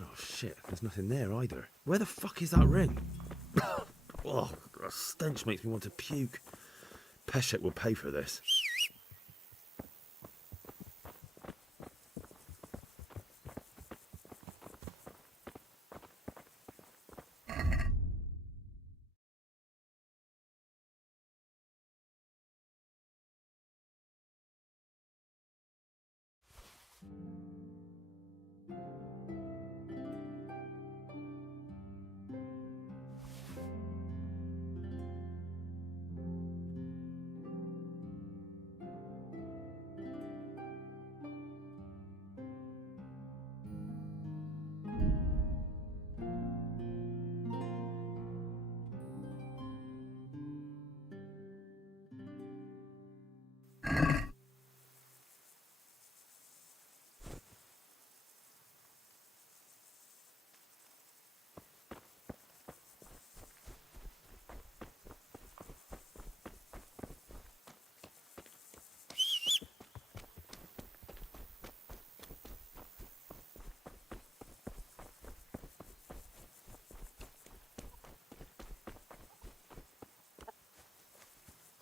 Oh shit, there's nothing there either. Where the fuck is that ring? Oh, the stench makes me want to puke. Peshek will pay for this.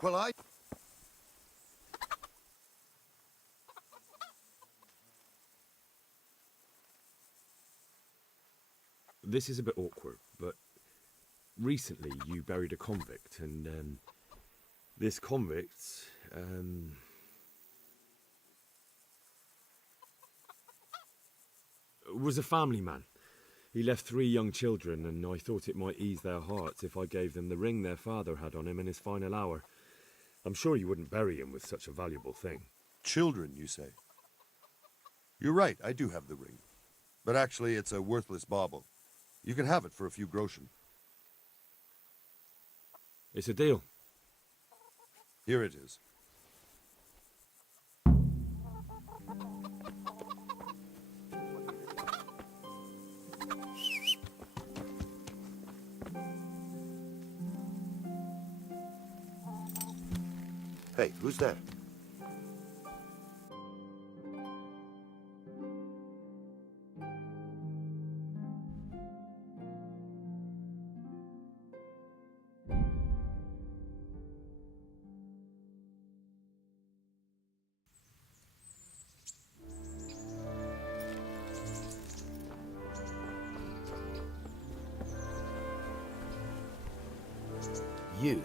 Well, This is a bit awkward, but recently you buried a convict, and this convict, was a family man. He left 3 young children, and I thought it might ease their hearts if I gave them the ring their father had on him in his final hour. I'm sure you wouldn't bury him with such a valuable thing. children, you say? You're right, I do have the ring. But actually, it's a worthless bauble. You can have it for a few groschen. It's a deal. Here it is. Hey, who's there? You?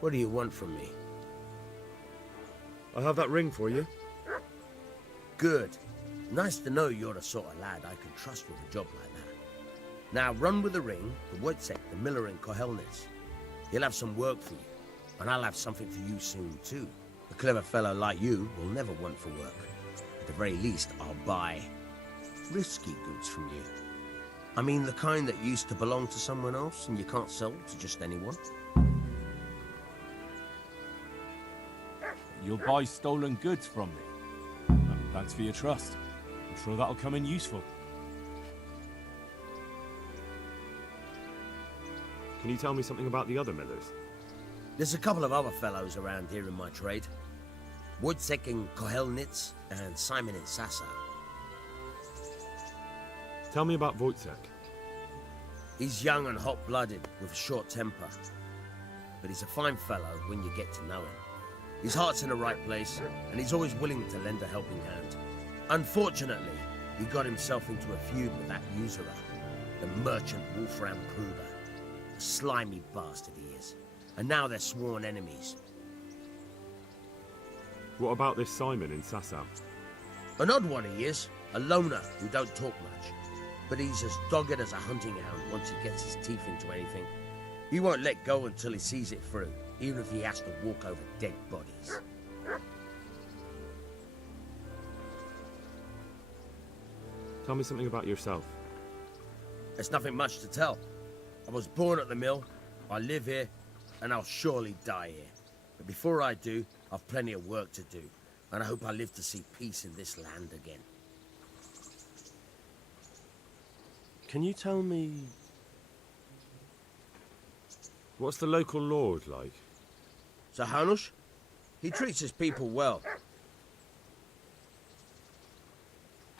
What do you want from me? I have that ring for you. Good. Nice to know you're the sort of lad I can trust with a job like that. Now run with the ring to Wojciech, the miller in Kohelnitz. He'll have some work for you, and I'll have something for you soon too. A clever fellow like you will never want for work. At the very least, I'll buy risky goods from you. I mean the kind that used to belong to someone else and you can't sell to just anyone. You'll buy stolen goods from me. Thanks for your trust. I'm sure that'll come in useful. Can you tell me something about the other millers? There's a couple of other fellows around here in my trade. Wojciech in Kohelnitz and Simon in Sassa. Tell me about Wojciech. He's young and hot-blooded with a short temper. But he's a fine fellow when you get to know him. His heart's in the right place, and he's always willing to lend a helping hand. Unfortunately, he got himself into a feud with that usurer, the merchant Wolfram Kruger. A slimy bastard he is. And now they're sworn enemies. What about this Simon in Sassa? An odd one he is. A loner who don't talk much. But he's as dogged as a hunting hound once he gets his teeth into anything. He won't let go until he sees it through, even if he has to walk over dead bodies. Tell me something about yourself. There's nothing much to tell. I was born at the mill, I live here, and I'll surely die here. But before I do, I've plenty of work to do, and I hope I live to see peace in this land again. Can you tell me... what's the local lord like? Sir Hanush? He treats his people well.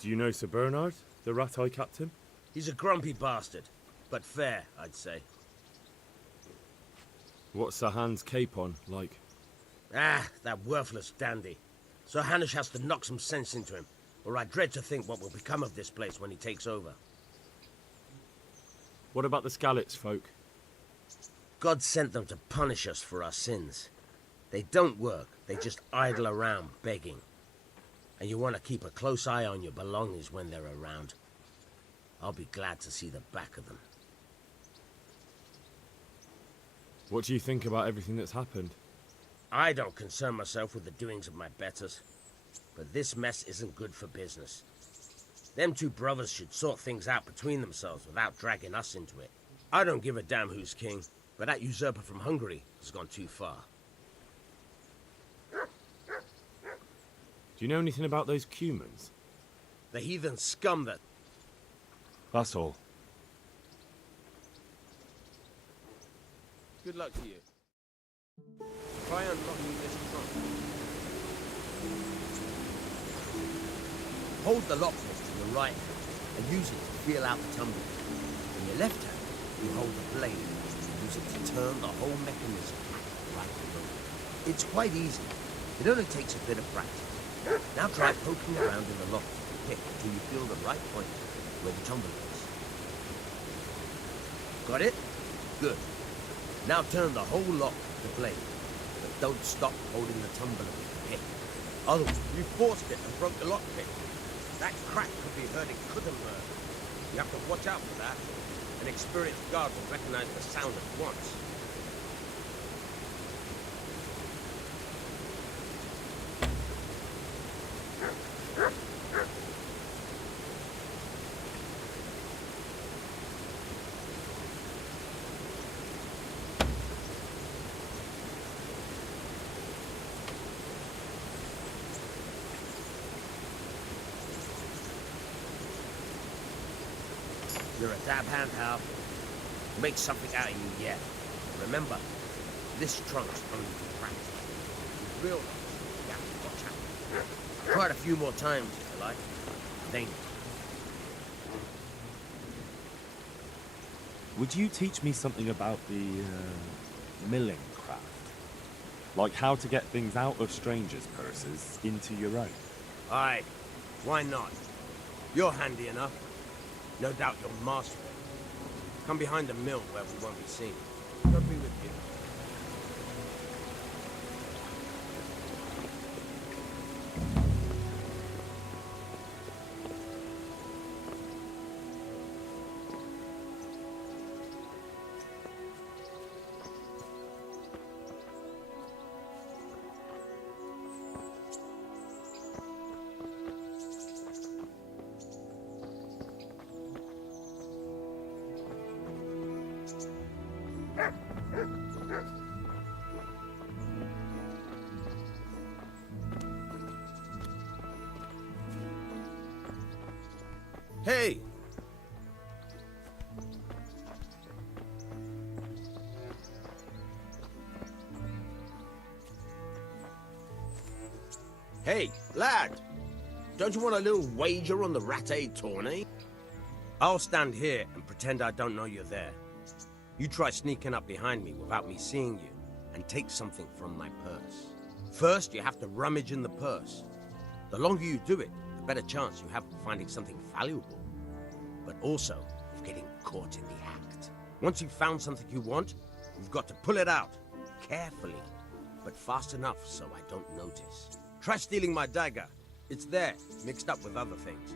Do you know Sir Bernard, the rat-eye captain? He's a grumpy bastard, but fair, I'd say. What's Sir Hans Capon like? Ah, that worthless dandy. Sir Hanush has to knock some sense into him, or I dread to think what will become of this place when he takes over. What about the Skalitz folk? God sent them to punish us for our sins. They don't work, they just idle around begging. And you want to keep a close eye on your belongings when they're around. I'll be glad to see the back of them. What do you think about everything that's happened? I don't concern myself with the doings of my betters. But this mess isn't good for business. Them two brothers should sort things out between themselves without dragging us into it. I don't give a damn who's king, but that usurper from Hungary has gone too far. Do you know anything about those Cumans? The heathen scum that... That's all. Good luck to you. Try unlocking this trunk. Hold the lockpick in your right hand and use it to feel out the tumbler. In your left hand, you hold the blade and use it to turn the whole mechanism right below. It's quite easy. It only takes a bit of practice. Now try poking around in the lock with the pick until you feel the right point where the tumbler is. Got it? Good. Now turn the whole lock with the blade, but don't stop holding the tumbler with the pick. Otherwise, you forced it and broke the lockpick. That crack could be heard in Kuttenberg. You have to watch out for that. An experienced guard will recognize the sound at once. You're a dab hand, Hal. Make something out of you yet. Remember, this trunk's only for practice. With real locks, you have to watch out. Try it a few more times if you like. Then. Would you teach me something about the milling craft? Like how to get things out of strangers' purses into your own? Aye, why not? You're handy enough. No doubt you'll master it. Come behind the mill where we won't be seen. God be with you. Hey! Hey, lad! Don't you want a little wager on the Rat-Aid tourney? I'll stand here and pretend I don't know you're there. You try sneaking up behind me without me seeing you, and take something from my purse. First, you have to rummage in the purse. The longer you do it, the better chance you have of finding something valuable, but also of getting caught in the act. Once you've found something you want, you've got to pull it out, carefully, but fast enough so I don't notice. Try stealing my dagger. It's there, mixed up with other things.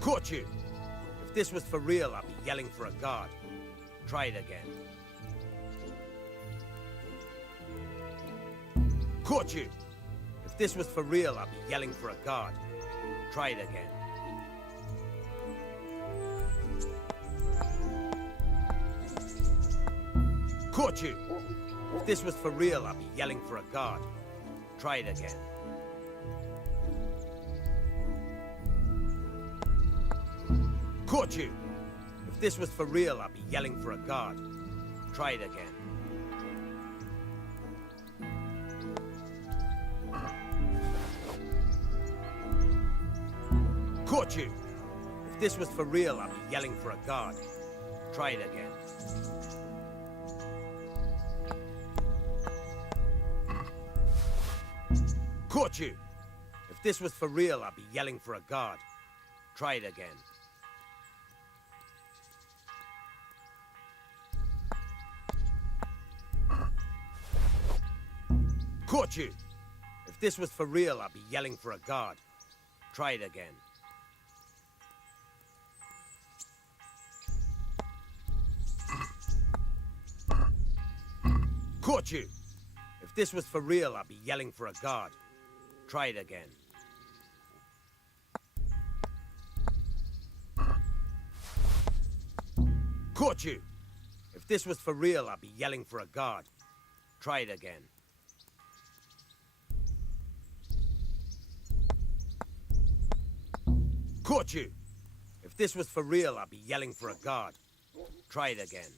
Caught you! If this was for real, I'd be yelling for a guard. Try it again. Caught you! If this was for real, I'd be yelling for a guard. Try it again. Caught you! If this was for real, I'd be yelling for a guard. Try it again. Caught you! If this was for real, I'd be yelling for a guard. Try it again. Caught you! If this was for real, I'd be yelling for a guard. Try it again. Caught you! If this was for real, I'd be yelling for a guard. Try it again. Caught you! If this was for real, I'd be yelling for a guard. Try it again. Caught you! If this was for real, I'd be yelling for a guard. Try it again. Caught you! If this was for real, I'd be yelling for a guard. Try it again. Caught you! If this was for real, I'd be yelling for a guard. Try it again.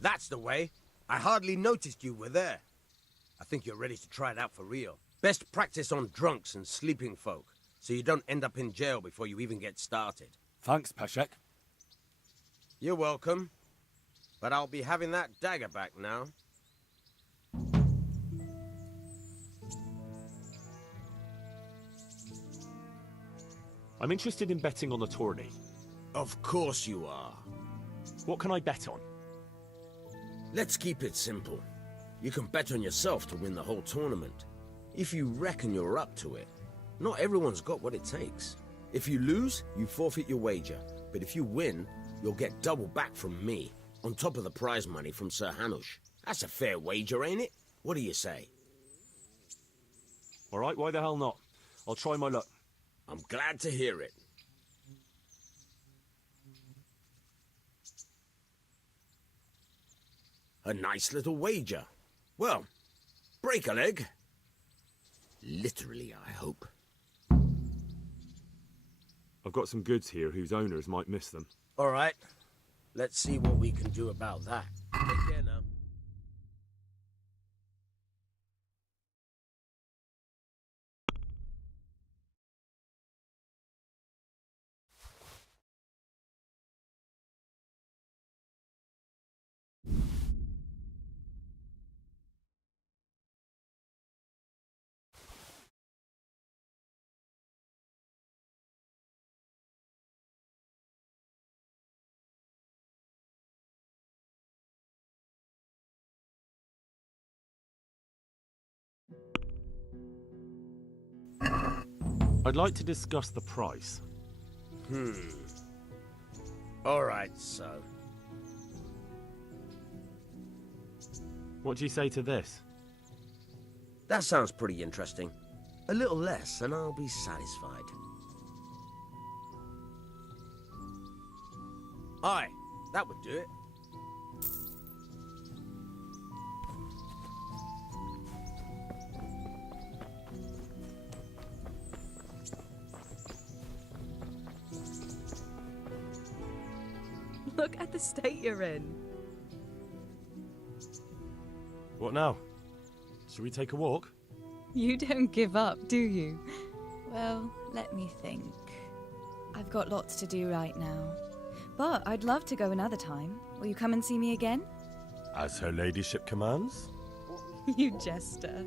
That's the way. I hardly noticed you were there. I think you're ready to try it out for real. Best practice on drunks and sleeping folk, so you don't end up in jail before you even get started. Thanks, Peshek. You're welcome. But I'll be having that dagger back now. I'm interested in betting on the tourney. Of course you are. What can I bet on? Let's keep it simple. You can bet on yourself to win the whole tournament. If you reckon you're up to it. Not everyone's got what it takes. If you lose, you forfeit your wager. But if you win, you'll get double back from me, on top of the prize money from Sir Hanush. That's a fair wager, ain't it? What do you say? All right, why the hell not? I'll try my luck. I'm glad to hear it. A nice little wager. Well, break a leg. Literally, I hope. I've got some goods here whose owners might miss them. All right. Let's see what we can do about that. Take care now. I'd like to discuss the price. All right, so. What do you say to this? That sounds pretty interesting. A little less, and I'll be satisfied. Aye, that would do it. Look at the state you're in. What now? Should we take a walk? You don't give up, do you? Well, let me think. I've got lots to do right now. But I'd love to go another time. Will you come and see me again? As her ladyship commands? You jester.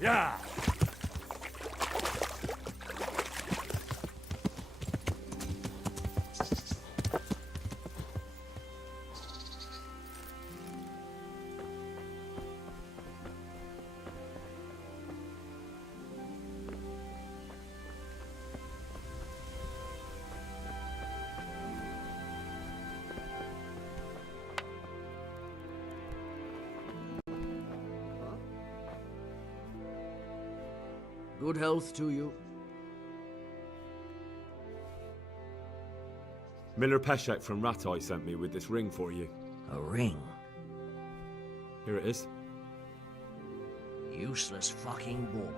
Yeah! Good health to you. Miller Peshek from Ratai sent me with this ring for you. A ring? Here it is. Useless fucking bauble.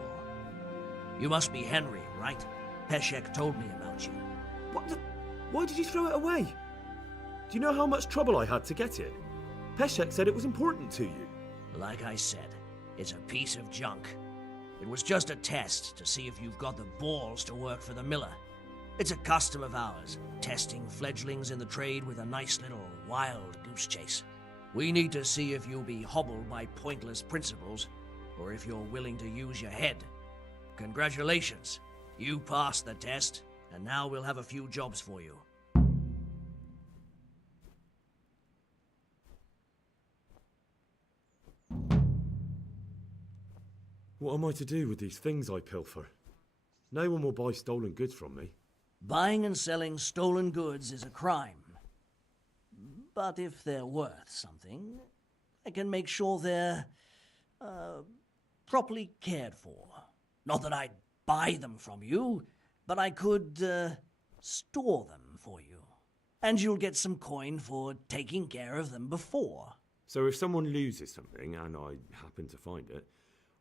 You must be Henry, right? Peshek told me about you. What the... Why did you throw it away? Do you know how much trouble I had to get it? Peshek said it was important to you. Like I said, it's a piece of junk. It was just a test to see if you've got the balls to work for the miller. It's a custom of ours, testing fledglings in the trade with a nice little wild goose chase. We need to see if you'll be hobbled by pointless principles, or if you're willing to use your head. Congratulations, you passed the test, and now we'll have a few jobs for you. What am I to do with these things I pilfer? No one will buy stolen goods from me. Buying and selling stolen goods is a crime. But if they're worth something, I can make sure they're, properly cared for. Not that I'd buy them from you, but I could, store them for you. And you'll get some coin for taking care of them before. So if someone loses something, and I happen to find it,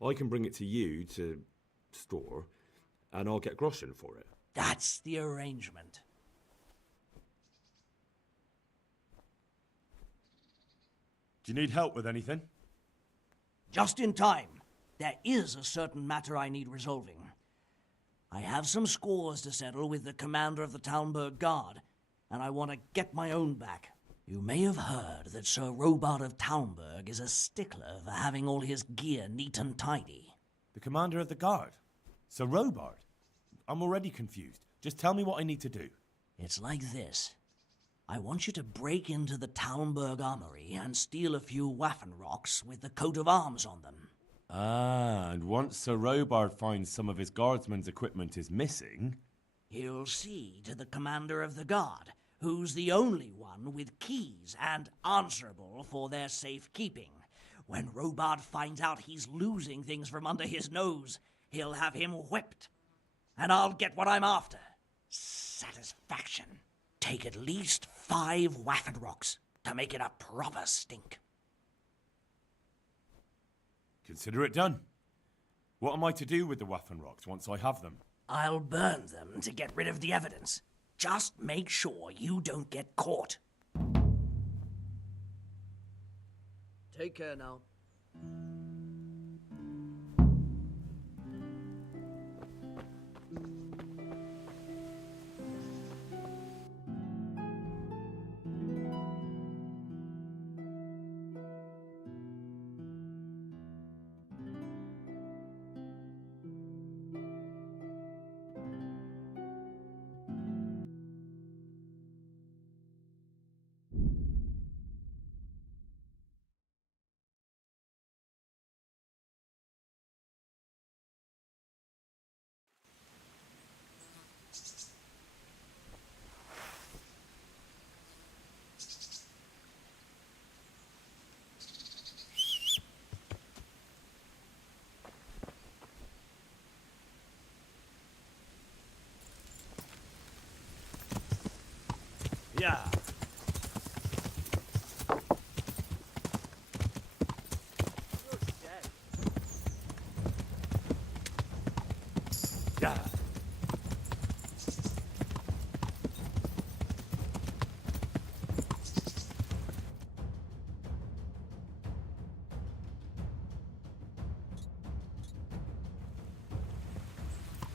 I can bring it to you to store, and I'll get groschen for it. That's the arrangement. Do you need help with anything? Just in time. There is a certain matter I need resolving. I have some scores to settle with the commander of the Talmberg Guard, and I want to get my own back. You may have heard that Sir Robart of Talmberg is a stickler for having all his gear neat and tidy. The commander of the guard? Sir Robart? I'm already confused. Just tell me what I need to do. It's like this. I want you to break into the Talmberg armory and steal a few Waffenrocks with the coat of arms on them. Ah, and once Sir Robart finds some of his guardsmen's equipment is missing... He'll see to the commander of the guard, who's the only one with keys and answerable for their safekeeping. When Robart finds out he's losing things from under his nose, he'll have him whipped. And I'll get what I'm after. Satisfaction. Take at least 5 Waffenrocks to make it a proper stink. Consider it done. What am I to do with the Waffenrocks once I have them? I'll burn them to get rid of the evidence. Just make sure you don't get caught. Take care now. Yeah. Yeah.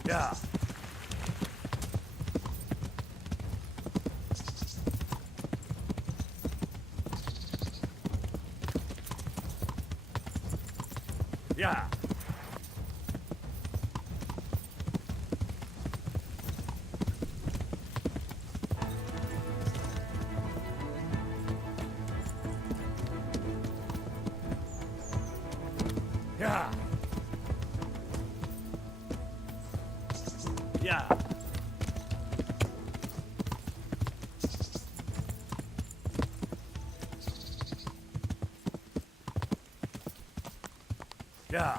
Yeah. Yeah. Yeah. Yeah. Yeah.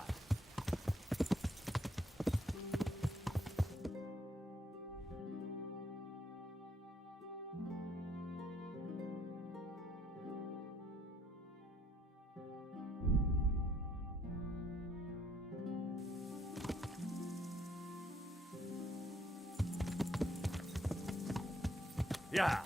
Yeah.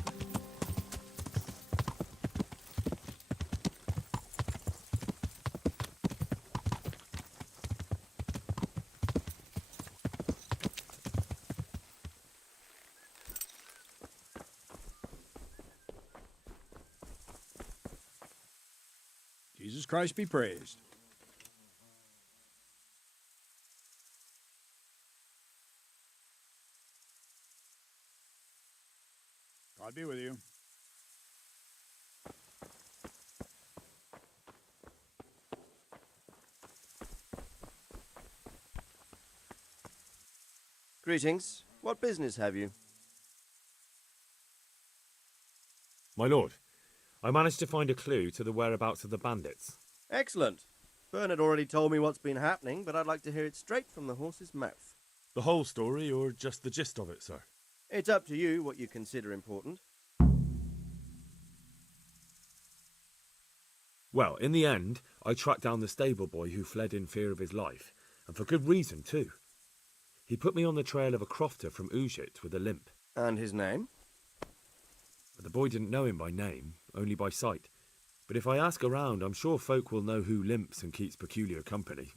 Jesus Christ be praised. God be with you. Greetings. What business have you? My lord, I managed to find a clue to the whereabouts of the bandits. Excellent. Bernard already told me what's been happening, but I'd like to hear it straight from the horse's mouth. The whole story, or just the gist of it, sir? It's up to you what you consider important. Well, in the end, I tracked down the stable boy who fled in fear of his life, and for good reason, too. He put me on the trail of a crofter from Ujit with a limp. And his name? The boy didn't know him by name, only by sight. But if I ask around, I'm sure folk will know who limps and keeps peculiar company.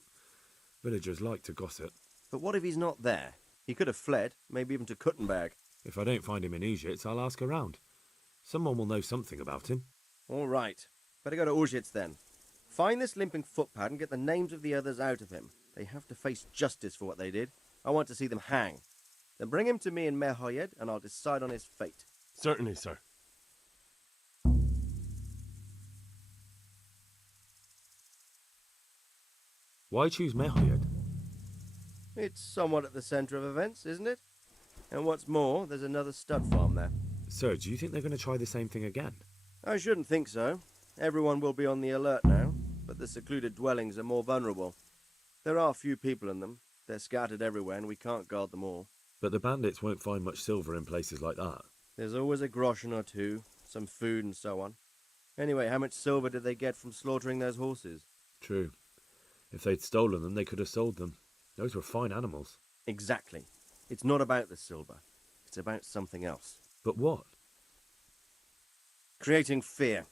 Villagers like to gossip. But what if he's not there? He could have fled, maybe even to Kuttenberg. If I don't find him in Ujit, I'll ask around. Someone will know something about him. All right. Better go to Urzhitz then. Find this limping footpad and get the names of the others out of him. They have to face justice for what they did. I want to see them hang. Then bring him to me in Merhoyed and I'll decide on his fate. Certainly, sir. Why choose Merhoyed? It's somewhat at the centre of events, isn't it? And what's more, there's another stud farm there. Sir, do you think they're going to try the same thing again? I shouldn't think so. Everyone will be on the alert now, but the secluded dwellings are more vulnerable. There are few people in them. They're scattered everywhere and we can't guard them all. But the bandits won't find much silver in places like that. There's always a groschen or two, some food and so on. Anyway, how much silver did they get from slaughtering those horses? True. If they'd stolen them, they could have sold them. Those were fine animals. Exactly. It's not about the silver. It's about something else. But what? Creating fear.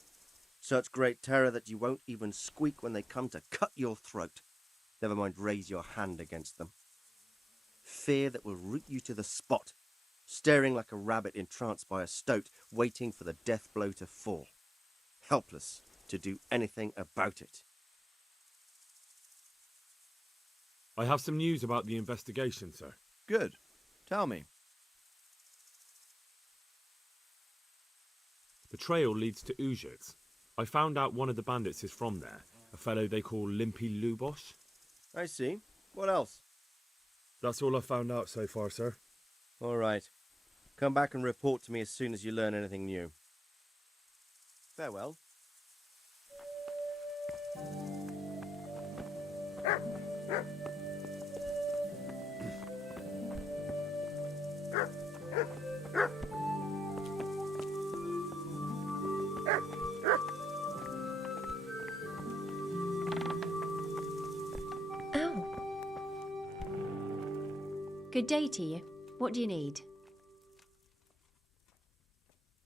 Such great terror that you won't even squeak when they come to cut your throat. Never mind raise your hand against them. Fear that will root you to the spot, staring like a rabbit entranced by a stoat, waiting for the death blow to fall. Helpless to do anything about it. I have some news about the investigation, sir. Good. Tell me. The trail leads to Urzhitz. I found out one of the bandits is from there, a fellow they call Limpy Lubosh. I see. What else? That's all I've found out so far, sir. All right. Come back and report to me as soon as you learn anything new. Farewell. Good day to you. What do you need?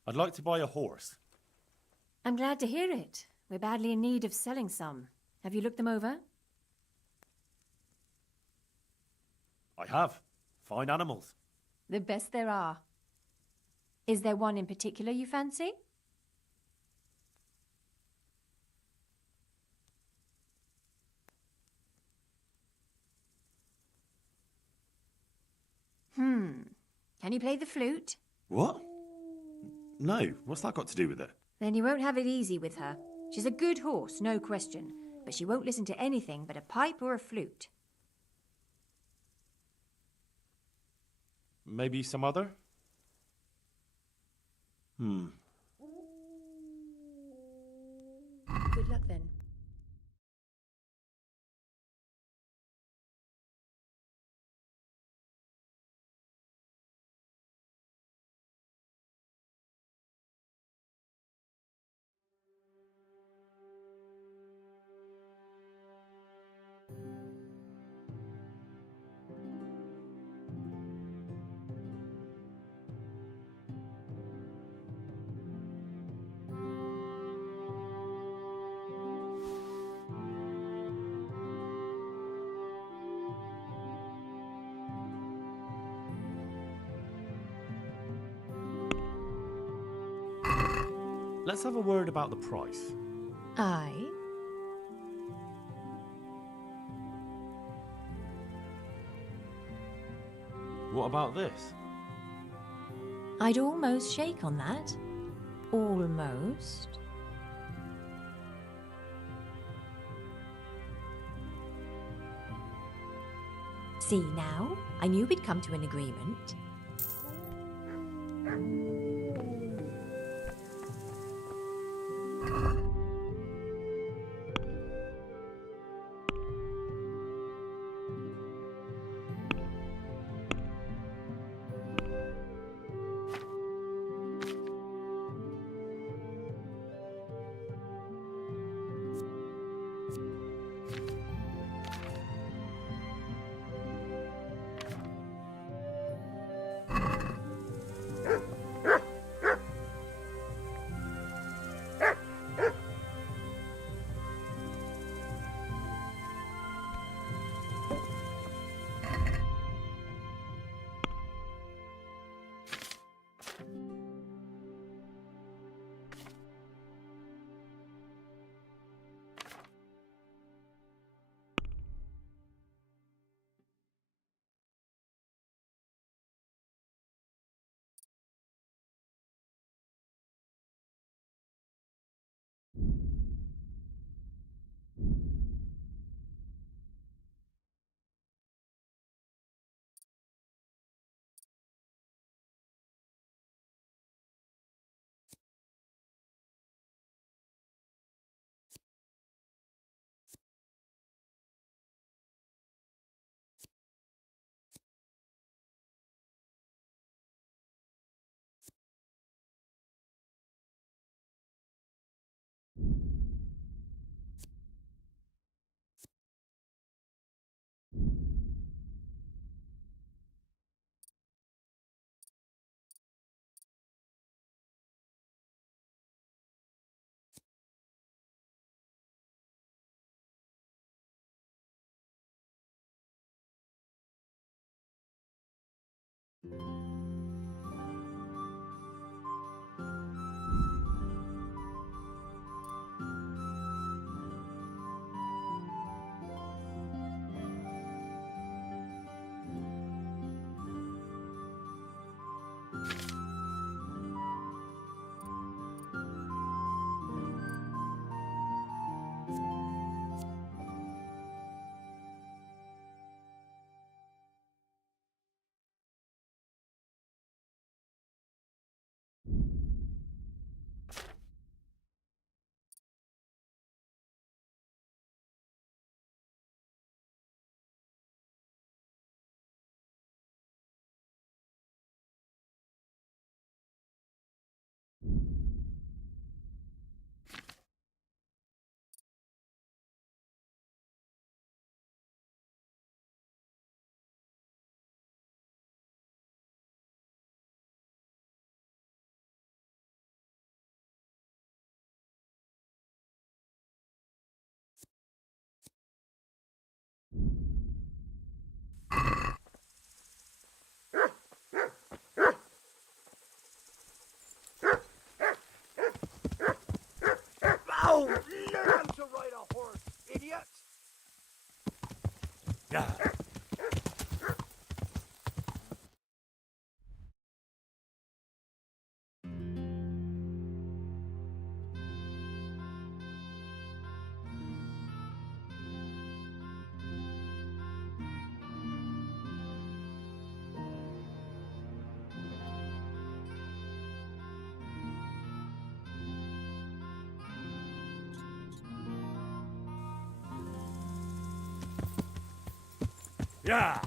I'd like to buy a horse. I'm glad to hear it. We're badly in need of selling some. Have you looked them over? I have. Fine animals. The best there are. Is there one in particular you fancy? Can you play the flute? What? No, what's that got to do with it? Then you won't have it easy with her. She's a good horse, no question, but she won't listen to anything but a pipe or a flute. Maybe some other? Good luck then. Let's have a word about the price. Aye. What about this? I'd almost shake on that. Almost. See now? I knew we'd come to an agreement. Oh, learn to ride a horse, idiot! Yeah. Yeah.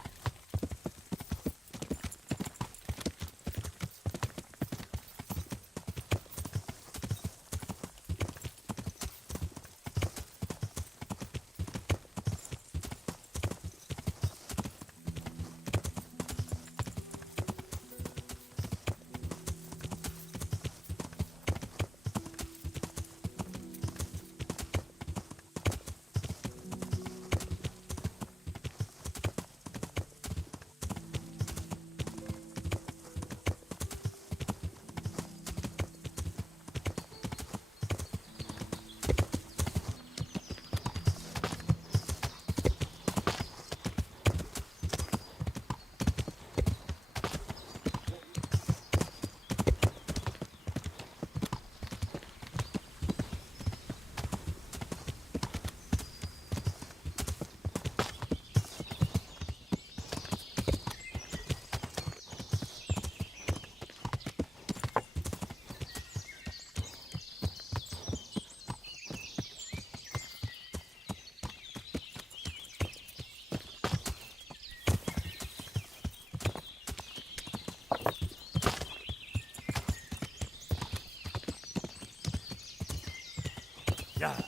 Yeah.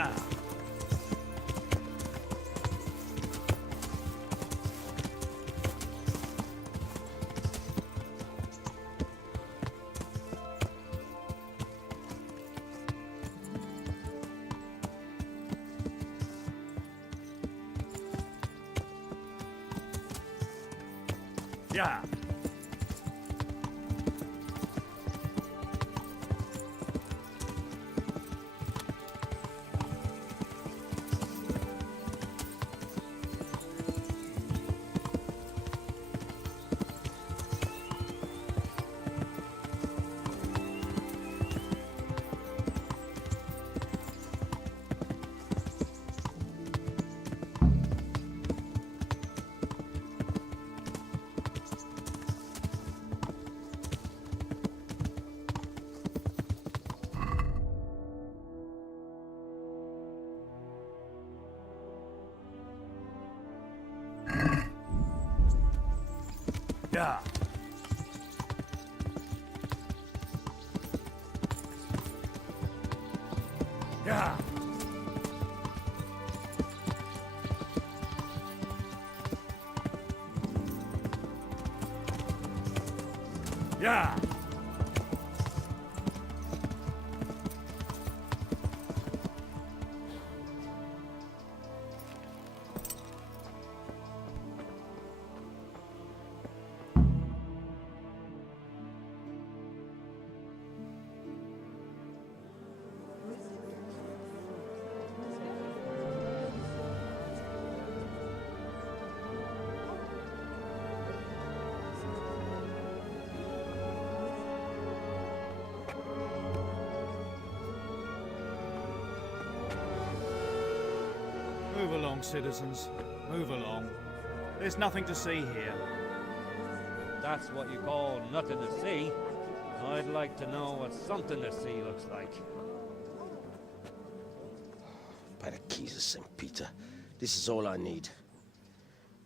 Yeah. Yeah. Yeah. Yeah. Yeah. Move along, citizens. Move along. There's nothing to see here. That's what you call nothing to see. I'd like to know what something to see looks like. By the keys of St. Peter, this is all I need.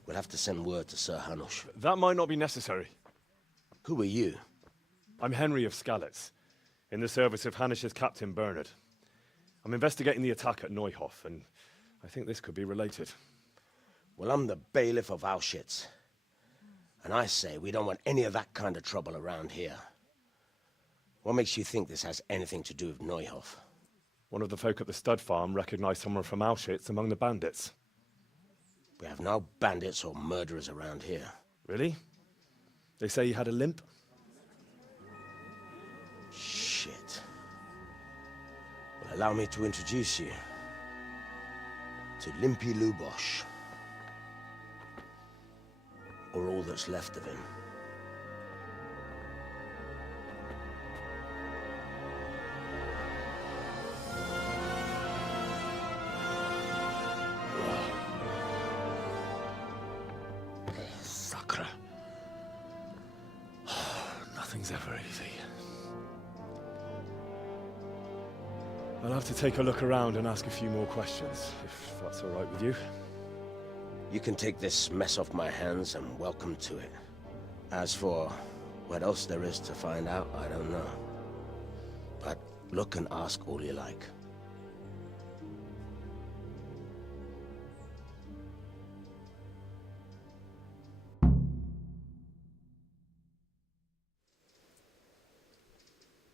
We'll have to send word to Sir Hanush. That might not be necessary. Who are you? I'm Henry of Skalitz, in the service of Hanush's captain Bernard. I'm investigating the attack at Neuhof, and I think this could be related. Well, I'm the bailiff of Auschwitz. And I say we don't want any of that kind of trouble around here. What makes you think this has anything to do with Neuhof? One of the folk at the stud farm recognized someone from Auschwitz among the bandits. We have no bandits or murderers around here. Really? They say he had a limp? Shit. Well, allow me to introduce you to Limpy Lubosh. Or all that's left of him. Sacre. Nothing's ever easy. I'll have to take a look around and ask a few more questions, if that's all right with you. You can take this mess off my hands and welcome to it. As for what else there is to find out, I don't know. But look and ask all you like.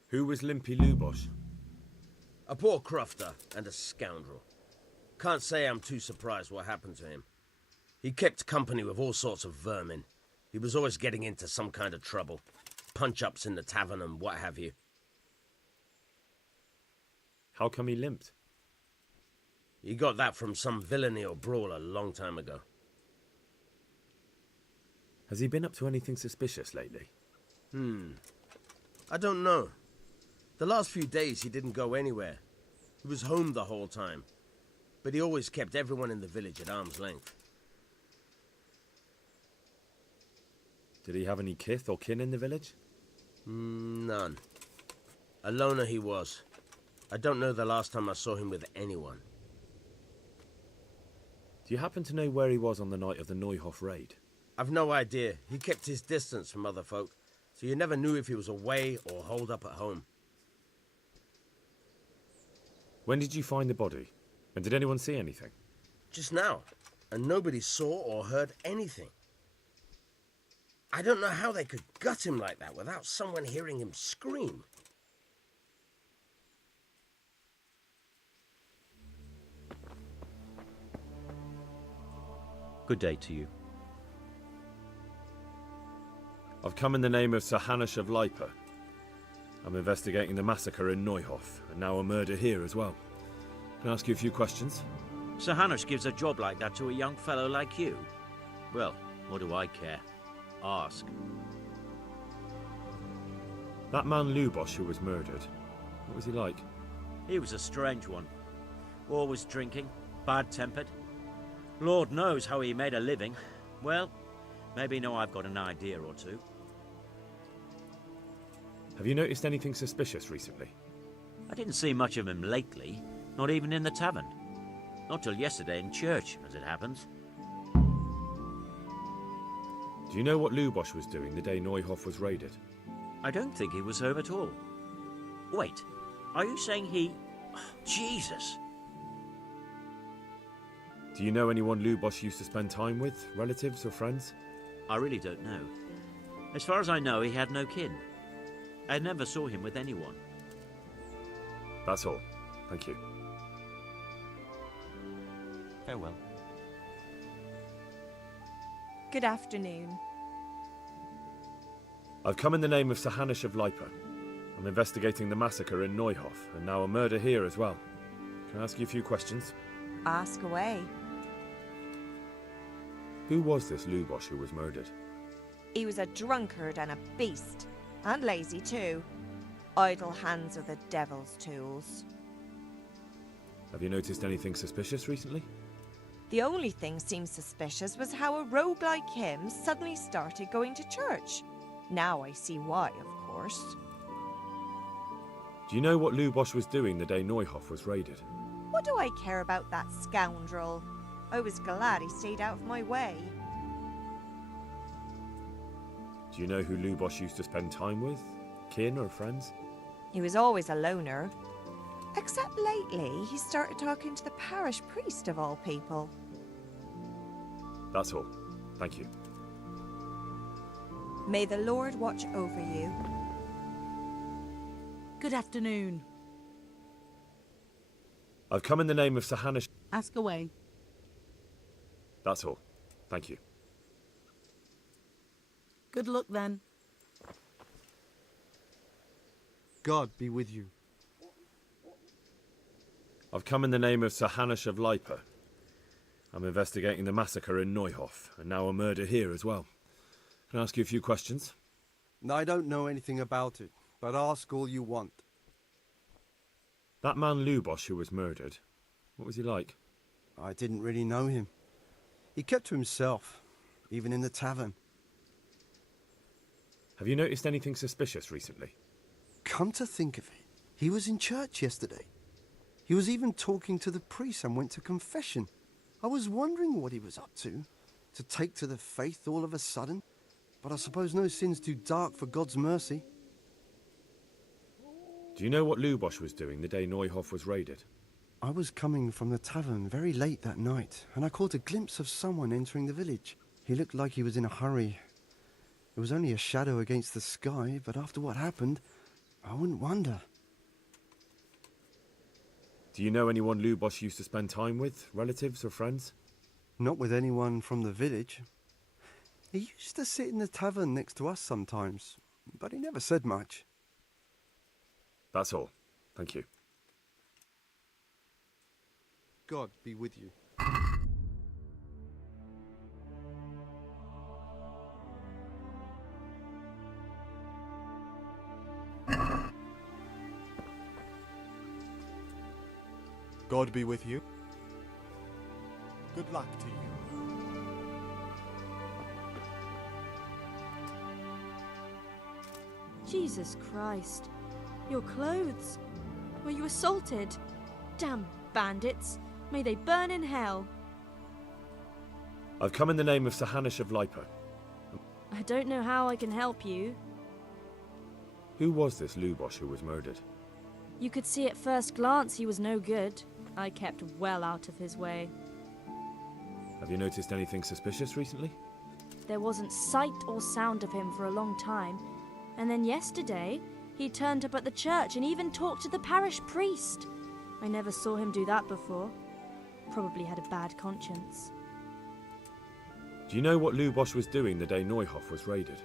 Who was Limpy Lubosh? A poor crofter and a scoundrel. Can't say I'm too surprised what happened to him. He kept company with all sorts of vermin. He was always getting into some kind of trouble. Punch-ups in the tavern and what have you. How come he limped? He got that from some villainy or brawl a long time ago. Has he been up to anything suspicious lately? I don't know. The last few days he didn't go anywhere. He was home the whole time. But he always kept everyone in the village at arm's length. Did he have any kith or kin in the village? None. A loner he was. I don't know the last time I saw him with anyone. Do you happen to know where he was on the night of the Neuhof raid? I've no idea. He kept his distance from other folk, so you never knew if he was away or holed up at home. When did you find the body? And did anyone see anything? Just now, and nobody saw or heard anything. I don't know how they could gut him like that without someone hearing him scream. Good day to you. I've come in the name of Sir Hanush of Lipa. I'm investigating the massacre in Neuhof, and now a murder here as well. Can I ask you a few questions? Sir Hanush gives a job like that to a young fellow like you? Well, what do I care? Ask. That man Lubosh who was murdered, what was he like? He was a strange one. Always drinking, bad-tempered. Lord knows how he made a living. Well, maybe now I've got an idea or two. Have you noticed anything suspicious recently? I didn't see much of him lately, not even in the tavern. Not till yesterday in church, as it happens. Do you know what Lubosh was doing the day Neuhof was raided? I don't think he was home at all. Wait, are you saying he... Oh, Jesus! Do you know anyone Lubosh used to spend time with? Relatives or friends? I really don't know. As far as I know, he had no kin. I never saw him with anyone. That's all. Thank you. Farewell. Good afternoon. I've come in the name of Sir Hanush of Lipa. I'm investigating the massacre in Neuhof, and now a murder here as well. Can I ask you a few questions? Ask away. Who was this Lubosh who was murdered? He was a drunkard and a beast. And lazy too. Idle hands are the devil's tools. Have you noticed anything suspicious recently? The only thing seemed suspicious was how a rogue like him suddenly started going to church. Now I see why, of course. Do you know what Lubosh was doing the day Neuhof was raided? What do I care about that scoundrel? I was glad he stayed out of my way. Do you know who Lubosh used to spend time with? Kin or friends? He was always a loner. Except lately, he started talking to the parish priest of all people. That's all. Thank you. May the Lord watch over you. Good afternoon. I've come in the name of Sir Hanish. Ask away. That's all. Thank you. Good luck then. God be with you. I've come in the name of Sir Hanish of Lipa. I'm investigating the massacre in Neuhof, and now a murder here as well. Can I ask you a few questions? I don't know anything about it, but ask all you want. That man Lubosh who was murdered, what was he like? I didn't really know him. He kept to himself, even in the tavern. Have you noticed anything suspicious recently? Come to think of it, he was in church yesterday. He was even talking to the priest and went to confession. I was wondering what he was up to take to the faith all of a sudden. But I suppose no sin's too dark for God's mercy. Do you know what Lubosh was doing the day Neuhof was raided? I was coming from the tavern very late that night, and I caught a glimpse of someone entering the village. He looked like he was in a hurry. It was only a shadow against the sky, but after what happened, I wouldn't wonder. Do you know anyone Lubosh used to spend time with, relatives or friends? Not with anyone from the village. He used to sit in the tavern next to us sometimes, but he never said much. That's all. Thank you. God be with you. God be with you. Good luck to you. Jesus Christ. Your clothes. Were you assaulted? Damn bandits. May they burn in hell. I've come in the name of Sir Hanish of Lipa. I don't know how I can help you. Who was this Lubosh who was murdered? You could see at first glance he was no good. I kept well out of his way. Have you noticed anything suspicious recently? There wasn't sight or sound of him for a long time. And then yesterday, he turned up at the church and even talked to the parish priest. I never saw him do that before. Probably had a bad conscience. Do you know what Lubosh was doing the day Neuhof was raided?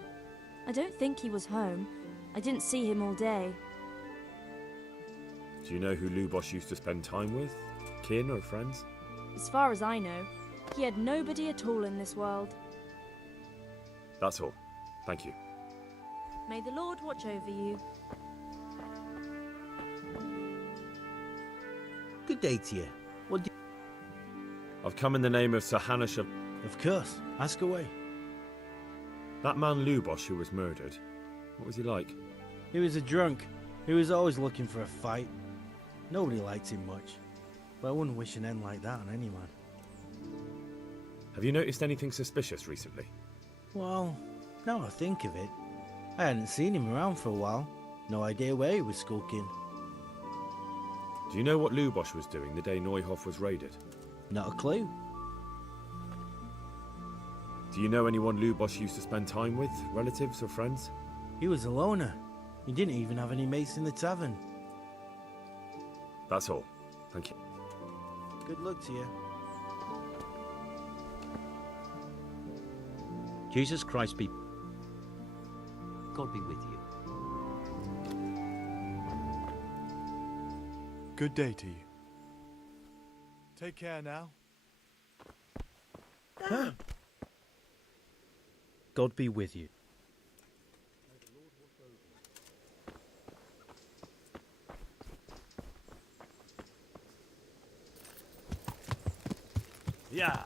I don't think he was home. I didn't see him all day. Do you know who Lubosh used to spend time with? Kin or friends? As far as I know, he had nobody at all in this world. That's all. Thank you. May the Lord watch over you. Good day to you. What do I've come in the name of Sir Hanish of... Of course. Ask away. That man Lubosh who was murdered, what was he like? He was a drunk. He was always looking for a fight. Nobody liked him much. But I wouldn't wish an end like that on anyone. Have you noticed anything suspicious recently? Well, now I think of it, I hadn't seen him around for a while. No idea where he was skulking. Do you know what Lubosh was doing the day Neuhof was raided? Not a clue. Do you know anyone Lubosh used to spend time with, relatives or friends? He was a loner. He didn't even have any mates in the tavern. That's all. Thank you. Good luck to you. Jesus Christ be... God be with you. Good day to you. Take care now. God be with you. Yeah.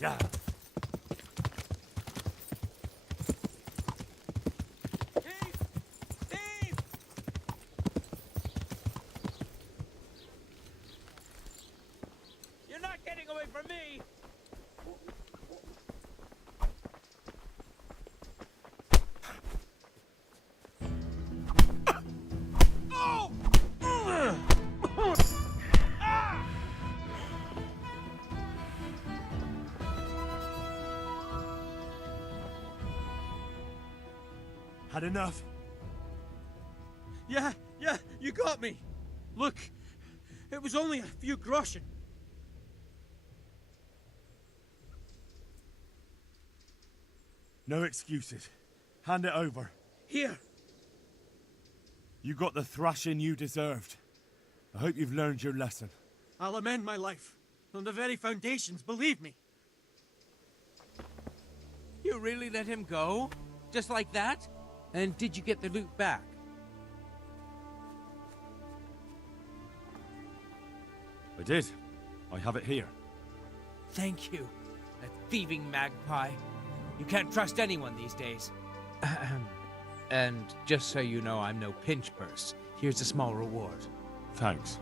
Yeah. Had enough? Yeah, you got me. Look, it was only a few groschen. No excuses. Hand it over. Here. You got the thrashing you deserved. I hope you've learned your lesson. I'll amend my life. On the very foundations, believe me. You really let him go? Just like that? And did you get the loot back? I did. I have it here. Thank you. That thieving magpie. You can't trust anyone these days. And just so you know, I'm no pinch purse. Here's a small reward. Thanks.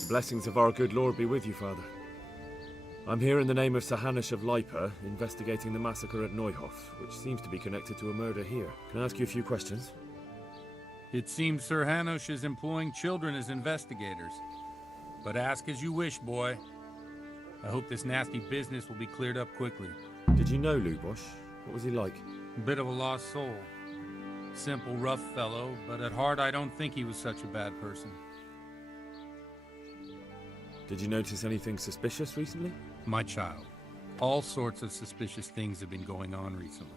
The blessings of our good Lord be with you, Father. I'm here in the name of Sir Hanush of Lipa, investigating the massacre at Neuhof, which seems to be connected to a murder here. Can I ask you a few questions? It seems Sir Hanush is employing children as investigators. But ask as you wish, boy. I hope this nasty business will be cleared up quickly. Did you know Lubosh? What was he like? A bit of a lost soul. Simple, rough fellow, but at heart I don't think he was such a bad person. Did you notice anything suspicious recently? My child, all sorts of suspicious things have been going on recently.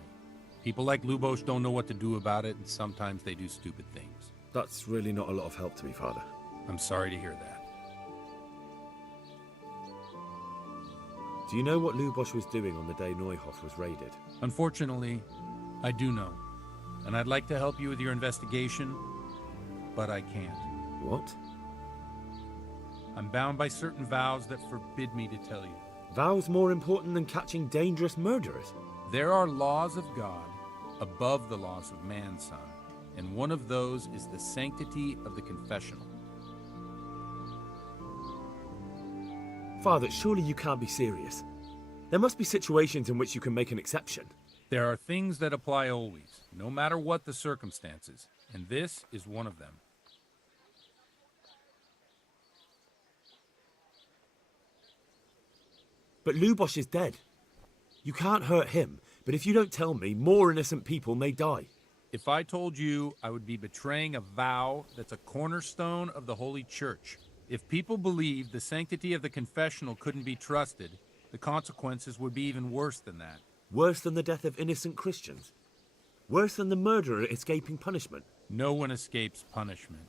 People like Lubosh don't know what to do about it, and sometimes they do stupid things. That's really not a lot of help to me, Father. I'm sorry to hear that. Do you know what Lubosh was doing on the day Neuhof was raided? Unfortunately, I do know. And I'd like to help you with your investigation, but I can't. What? I'm bound by certain vows that forbid me to tell you. Vows more important than catching dangerous murderers? There are laws of God above the laws of man, son, and one of those is the sanctity of the confessional. Father, surely you can't be serious. There must be situations in which you can make an exception. There are things that apply always, no matter what the circumstances, and this is one of them. But Lubosh is dead. You can't hurt him, but if you don't tell me, more innocent people may die. If I told you, I would be betraying a vow that's a cornerstone of the Holy Church. If people believed the sanctity of the confessional couldn't be trusted, the consequences would be even worse than that. Worse than the death of innocent Christians? Worse than the murderer escaping punishment? No one escapes punishment.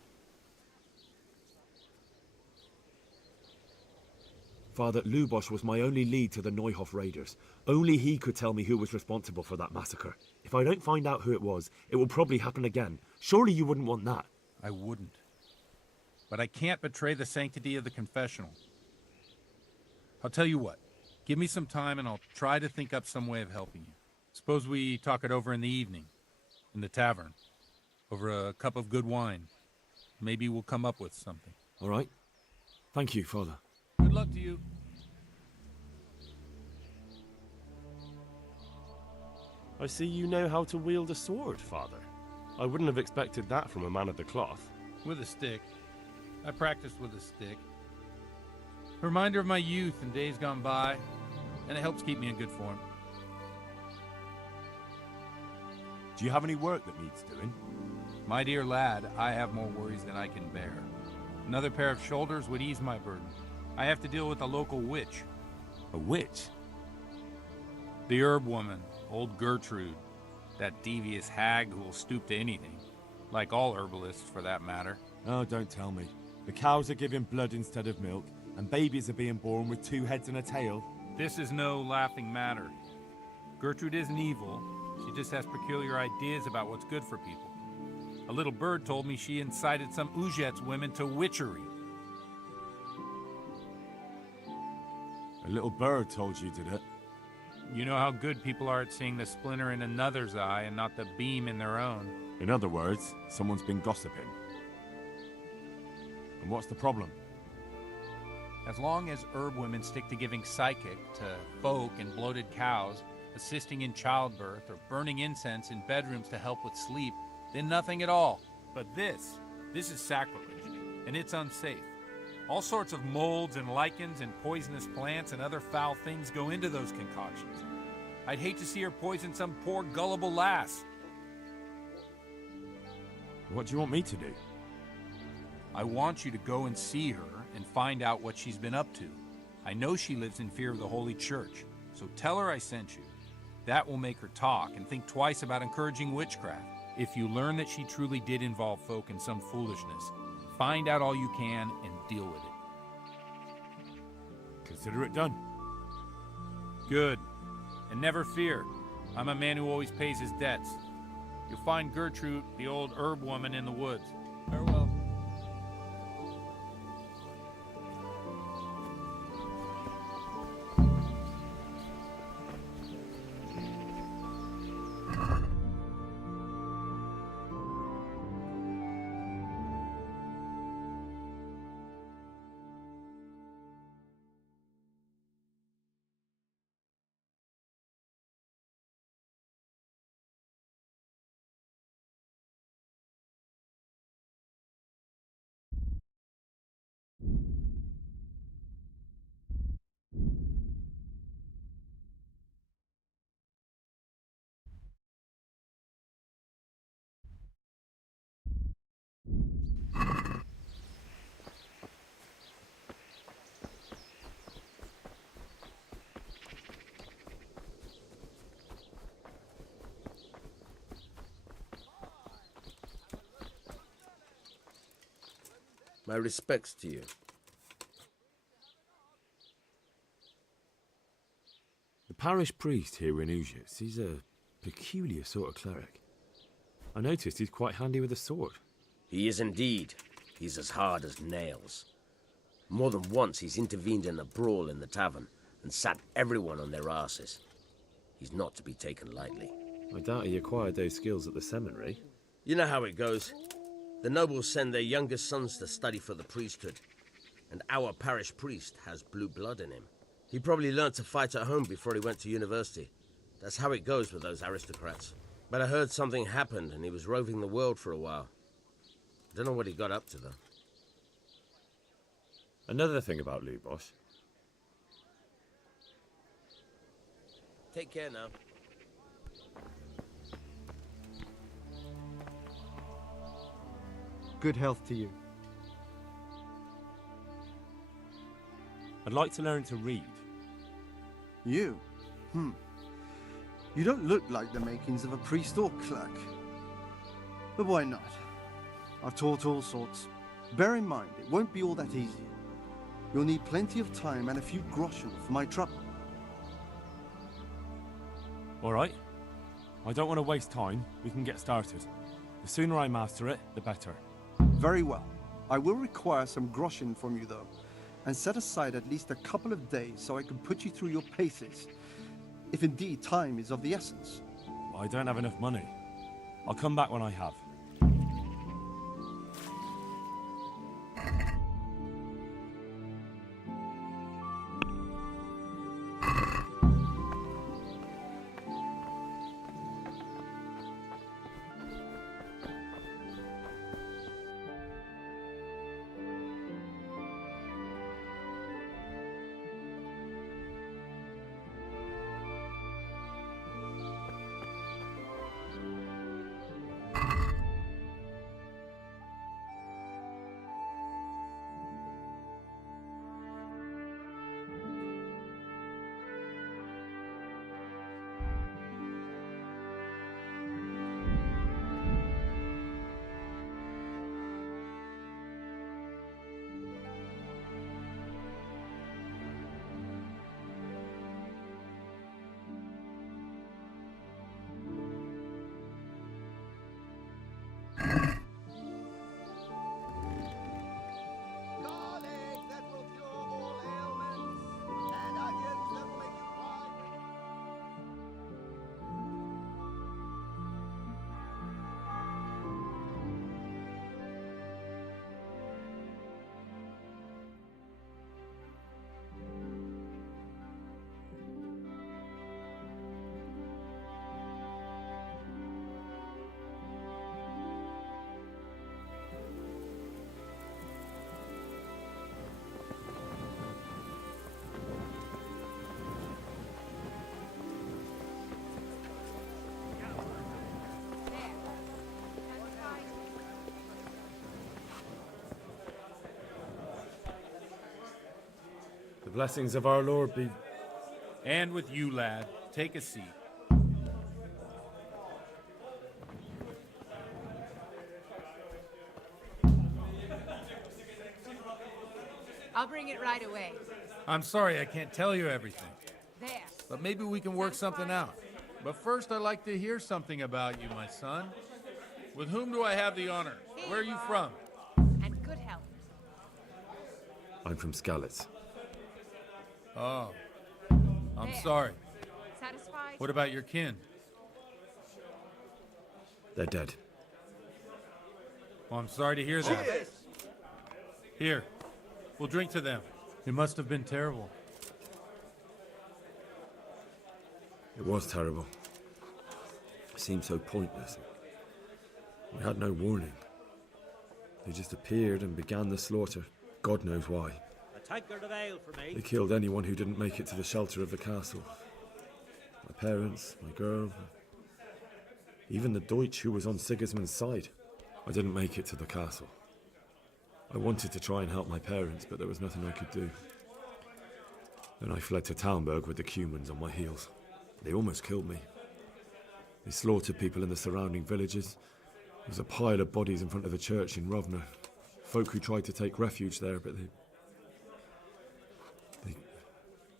Father, Lubosh was my only lead to the Neuhof raiders. Only he could tell me who was responsible for that massacre. If I don't find out who it was, it will probably happen again. Surely you wouldn't want that. I wouldn't. But I can't betray the sanctity of the confessional. I'll tell you what. Give me some time and I'll try to think up some way of helping you. Suppose we talk it over in the evening, in the tavern, over a cup of good wine. Maybe we'll come up with something. All right. Thank you, Father. Good luck to you. I see you know how to wield a sword, Father. I wouldn't have expected that from a man of the cloth. With a stick. I practiced with a stick. A reminder of my youth and days gone by, and it helps keep me in good form. Do you have any work that needs doing? My dear lad, I have more worries than I can bear. Another pair of shoulders would ease my burden. I have to deal with a local witch. A witch? The herb woman, old Gertrude. That devious hag who will stoop to anything. Like all herbalists, for that matter. Oh, don't tell me. The cows are giving blood instead of milk, and babies are being born with 2 heads and a tail. This is no laughing matter. Gertrude isn't evil. She just has peculiar ideas about what's good for people. A little bird told me she incited some Ujet's women to witchery. A little bird told you, did it? You know how good people are at seeing the splinter in another's eye and not the beam in their own. In other words, someone's been gossiping. And what's the problem? As long as herb women stick to giving psychic to folk and bloated cows, assisting in childbirth, or burning incense in bedrooms to help with sleep, then nothing at all. But this is sacrilege, and it's unsafe. All sorts of molds and lichens and poisonous plants and other foul things go into those concoctions. I'd hate to see her poison some poor gullible lass. What do you want me to do? I want you to go and see her and find out what she's been up to. I know she lives in fear of the Holy Church, so tell her I sent you. That will make her talk and think twice about encouraging witchcraft. If you learn that she truly did involve folk in some foolishness, find out all you can and deal with it. Consider it done. Good. And never fear. I'm a man who always pays his debts. You'll find Gertrude, the old herb woman, in the woods. Farewell. My respects to you. The parish priest here in Ujet, he's a peculiar sort of cleric. I noticed he's quite handy with a sword. He is indeed. He's as hard as nails. More than once he's intervened in a brawl in the tavern and sat everyone on their asses. He's not to be taken lightly. I doubt he acquired those skills at the seminary. You know how it goes. The nobles send their youngest sons to study for the priesthood, and our parish priest has blue blood in him. He probably learned to fight at home before he went to university. That's how it goes with those aristocrats. But I heard something happened and he was roving the world for a while. Don't know what he got up to, though. Another thing about Lubos. Take care now. Good health to you. I'd like to learn to read. You? You don't look like the makings of a priest or clerk. But why not? I've taught all sorts. Bear in mind, it won't be all that easy. You'll need plenty of time and a few groschen for my trouble. All right. I don't want to waste time. We can get started. The sooner I master it, the better. Very well. I will require some groschen from you, though, and set aside at least a couple of days so I can put you through your paces, if indeed time is of the essence. I don't have enough money. I'll come back when I have. blessings of our Lord be... And with you, lad. Take a seat. I'll bring it right away. I'm sorry I can't tell you everything, There. but maybe we can work something out. But first, I'd like to hear something about you, my son. With whom do I have the honor? Where are you from? And good health. I'm from Skalitz. Oh, I'm sorry. Satisfied? What about your kin? They're dead. Well, I'm sorry to hear that. Cheers. Here, we'll drink to them. It must have been terrible. It was terrible. It seemed so pointless. We had no warning. They just appeared and began the slaughter. God knows why. A tankard of ale for me. They killed anyone who didn't make it to the shelter of the castle. My parents, my girl, even the Deutsch who was on Sigismund's side. I didn't make it to the castle. I wanted to try and help my parents, but there was nothing I could do. Then I fled to Talmberg with the Cumans on my heels. They almost killed me. They slaughtered people in the surrounding villages. There was a pile of bodies in front of the church in Rovna. Folk who tried to take refuge there, but they...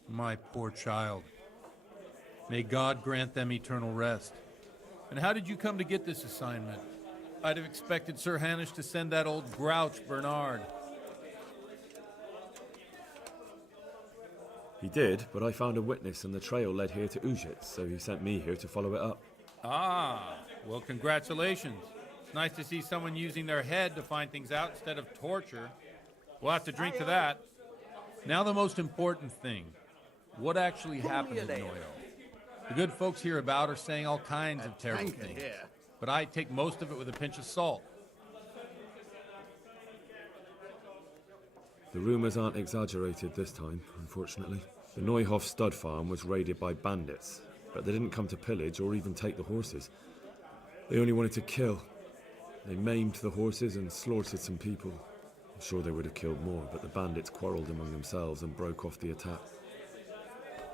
My poor child. May God grant them eternal rest. And how did you come to get this assignment? I'd have expected Sir Hanish to send that old grouch, Bernard. He did, but I found a witness and the trail led here to Ujit, so he sent me here to follow it up. Ah, well, congratulations. It's nice to see someone using their head to find things out instead of torture. We'll have to drink to that. Now the most important thing. What actually happened in Noyo? The good folks hereabout are saying all kinds of terrible things, but I take most of it with a pinch of salt. The rumours aren't exaggerated this time, unfortunately. The Neuhof stud farm was raided by bandits, but they didn't come to pillage or even take the horses. They only wanted to kill. They maimed the horses and slaughtered some people. I'm sure they would have killed more, but the bandits quarrelled among themselves and broke off the attack.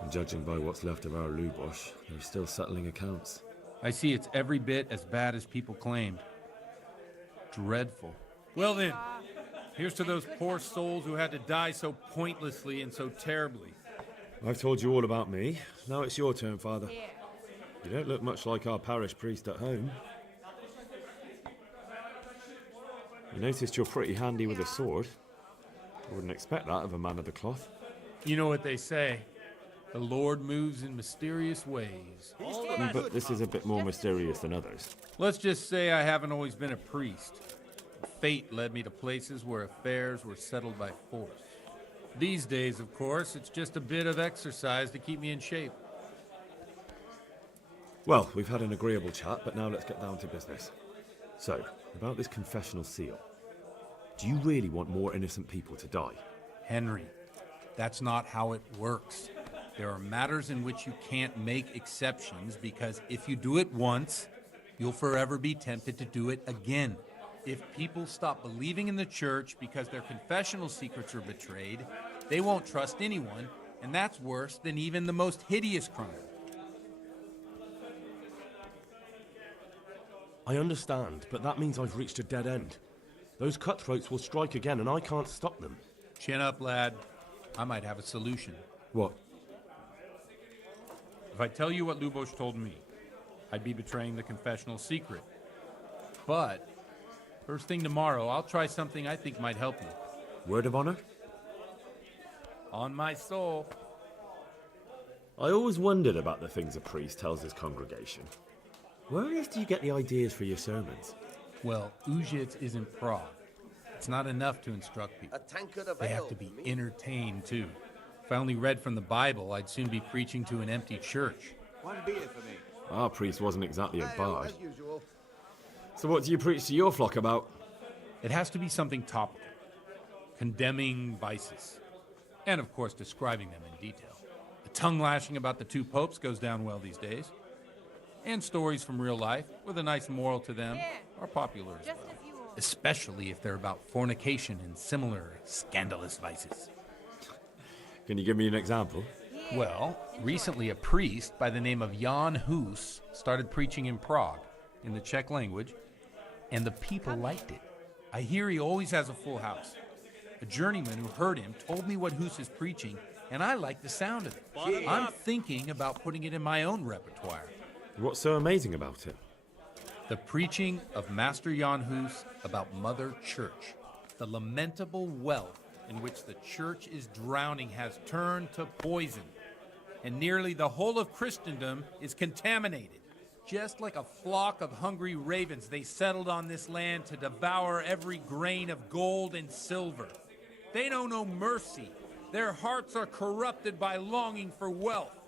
And judging by what's left of our Lubosh, they're still settling accounts. I see it's every bit as bad as people claimed. Dreadful. Well then, here's to those poor souls who had to die so pointlessly and so terribly. I've told you all about me. Now it's your turn, Father. You don't look much like our parish priest at home. I noticed you're pretty handy with a sword. I wouldn't expect that of a man of the cloth. You know what they say. The Lord moves in mysterious ways. But this is a bit more mysterious than others. Let's just say I haven't always been a priest. Fate led me to places where affairs were settled by force. These days, of course, it's just a bit of exercise to keep me in shape. Well, we've had an agreeable chat, but now let's get down to business. So, about this confessional seal. Do you really want more innocent people to die? Henry, that's not how it works. There are matters in which you can't make exceptions because if you do it once, you'll forever be tempted to do it again. If people stop believing in the church because their confessional secrets are betrayed, they won't trust anyone, and that's worse than even the most hideous crime. I understand, but that means I've reached a dead end. Those cutthroats will strike again, and I can't stop them. Chin up, lad. I might have a solution. What? If I tell you what Lubosh told me, I'd be betraying the confessional secret. But first thing tomorrow, I'll try something I think might help you. Word of honor? On my soul. I always wondered about the things a priest tells his congregation. Where on earth do you get the ideas for your sermons? Well, Ujits isn't Prague. It's not enough to instruct people. A tankard of They ale have to be for me. entertained, too. If I only read from the Bible, I'd soon be preaching to an empty church. One beer for me. Our priest wasn't exactly a bard. As usual. So what do you preach to your flock about? It has to be something topical, condemning vices, and of course describing them in detail. The tongue lashing about the two popes goes down well these days. And stories from real life, with a nice moral to them, are popular as well. Especially if they're about fornication and similar scandalous vices. Can you give me an example? Well, recently a priest by the name of Jan Hus started preaching in Prague, in the Czech language, and the people liked it. I hear he always has a full house. A journeyman who heard him told me what Hus is preaching, and I like the sound of it. I'm thinking about putting it in my own repertoire. What's so amazing about it? The preaching of Master Jan Hus about Mother Church. The lamentable wealth in which the church is drowning has turned to poison, and nearly the whole of Christendom is contaminated. Just like a flock of hungry ravens, they settled on this land to devour every grain of gold and silver. They know no mercy. Their hearts are corrupted by longing for wealth,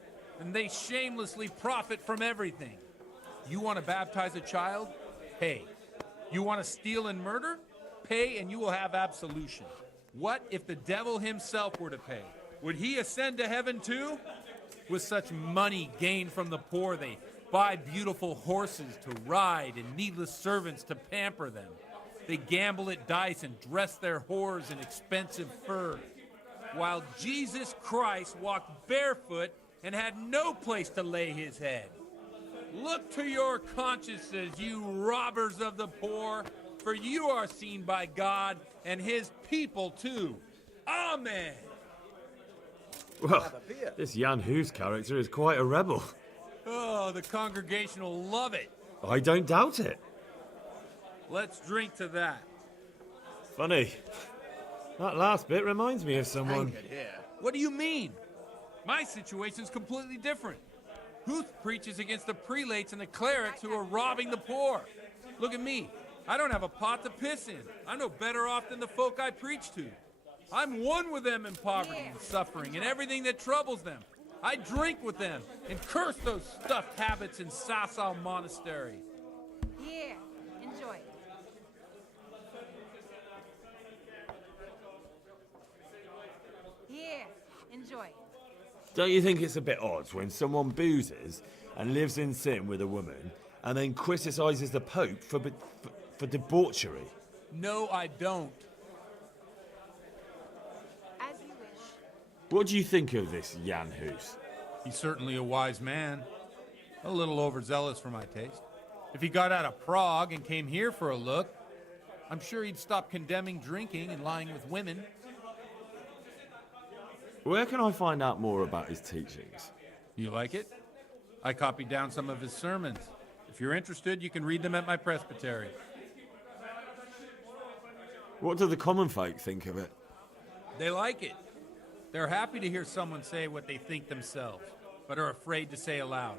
and they shamelessly profit from everything. You want to baptize a child? Pay. You want to steal and murder? Pay and you will have absolution. What if the devil himself were to pay? Would he ascend to heaven too? With such money gained from the poor, they buy beautiful horses to ride and needless servants to pamper them. They gamble at dice and dress their whores in expensive fur. While Jesus Christ walked barefoot and had no place to lay his head. Look to your consciences, you robbers of the poor, for you are seen by God and his people too. Amen. Well, this Jan Hus character is quite a rebel. Oh, the congregation will love it. I don't doubt it. Let's drink to that. Funny. That last bit reminds me of someone. What do you mean? My situation's completely different. Huth preaches against the prelates and the clerics who are robbing the poor. Look at me. I don't have a pot to piss in. I'm no better off than the folk I preach to. I'm one with them in poverty and suffering and everything that troubles them. I drink with them and curse those stuffed habits in Sasau Monastery. Here, enjoy. Here, enjoy. Don't you think it's a bit odd when someone boozes and lives in sin with a woman and then criticises the Pope for debauchery? No, I don't. As you wish. What do you think of this Jan Hus? He's certainly a wise man. A little overzealous for my taste. If he got out of Prague and came here for a look, I'm sure he'd stop condemning drinking and lying with women. Where can I find out more about his teachings? You like it? I copied down some of his sermons. If you're interested, you can read them at my presbytery. What do the common folk think of it? They like it. They're happy to hear someone say what they think themselves, but are afraid to say aloud.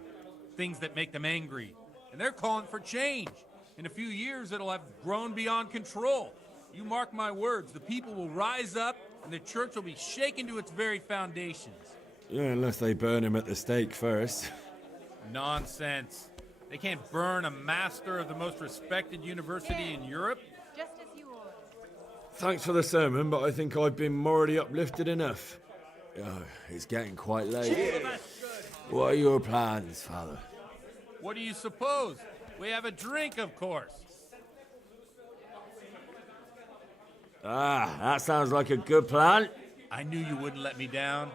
Things that make them angry. And they're calling for change. In a few years, it'll have grown beyond control. You mark my words, the people will rise up and the church will be shaken to its very foundations. Yeah, unless they burn him at the stake first. Nonsense. They can't burn a master of the most respected university in Europe. Just as you ordered. Thanks for the sermon, but I think I've been morally uplifted enough. Oh, it's getting quite late. Cheers. What are your plans, Father? What do you suppose? We have a drink, of course. Ah, that sounds like a good plan. I knew you wouldn't let me down.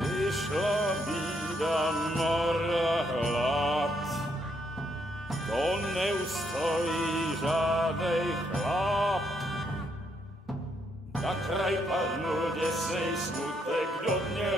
Przyszła bida mora lat, to nie ustoi żadnej chlap. Na kraj padł desej smutek, do dnie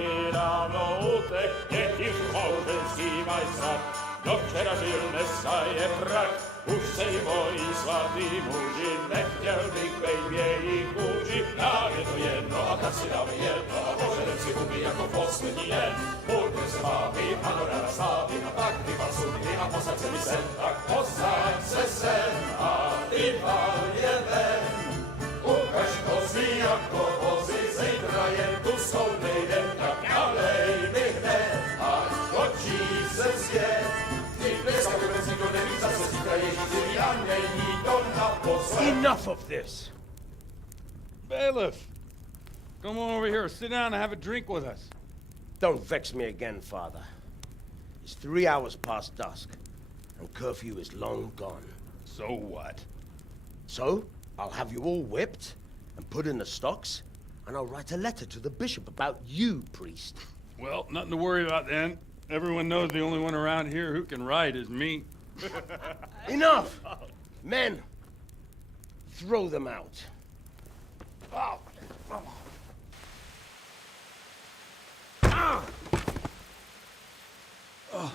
i rano utek, niech już małżeński majsat, do wczera żylne staje prak. Už sej bojí svatý muži, nechtěl bych bejt jejich kůži. Nám je to jedno a tak si dáme jedno a požerem si huby jako poslední den. Půjďme se bávy a do rána slávy a tak vypal sudy a posaď se mi sem. Tak posaď se sem a vypal je ven. Ukaž kozy jako vozy, zítra jen tu soudnej den. Tak nalej mi hned, ať točí se svět. Enough of this! Bailiff! Come on over here, sit down and have a drink with us. Don't vex me again, Father. It's 3 hours past dusk, and curfew is long gone. So what? So, I'll have you all whipped and put in the stocks, and I'll write a letter to the bishop about you, priest. Well, nothing to worry about then. Everyone knows the only one around here who can ride is me. Enough! Men, throw them out. Oh. Oh.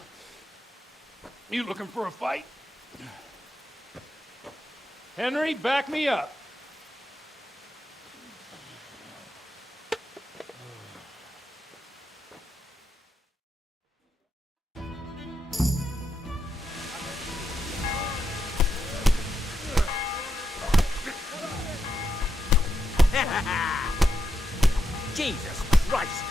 You looking for a fight? Henry, back me up. Jesus Christ!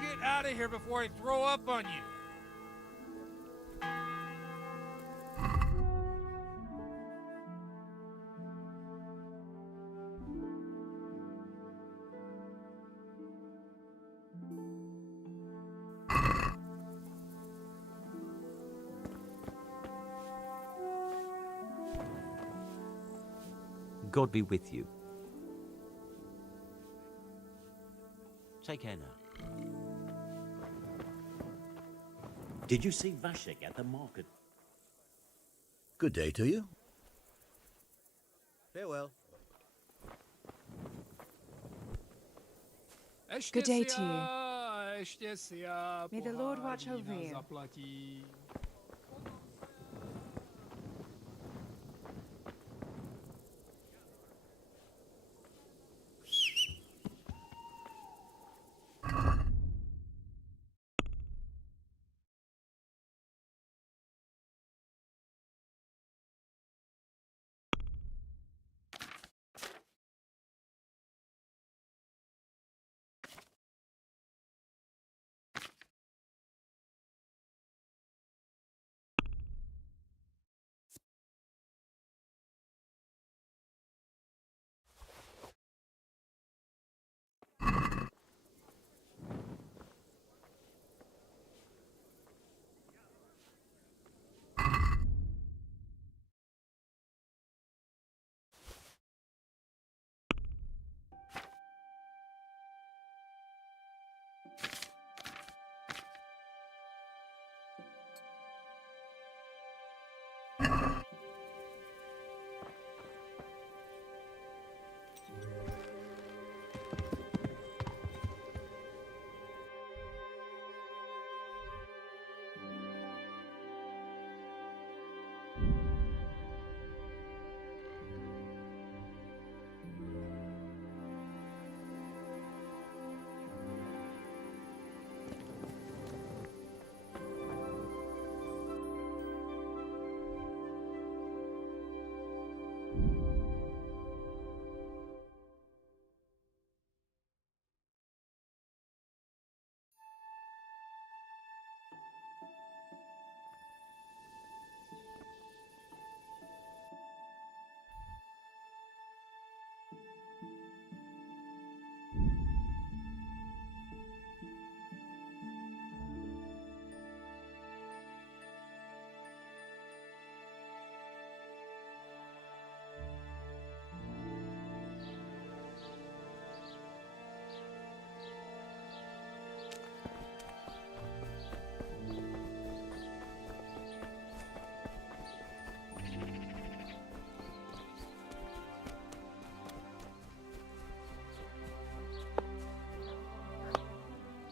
Get out of here before I throw up on you. God be with you. Take care now. Did you see Vashik at the market? Good day to you. Farewell. Good day to you. May the Lord watch over you.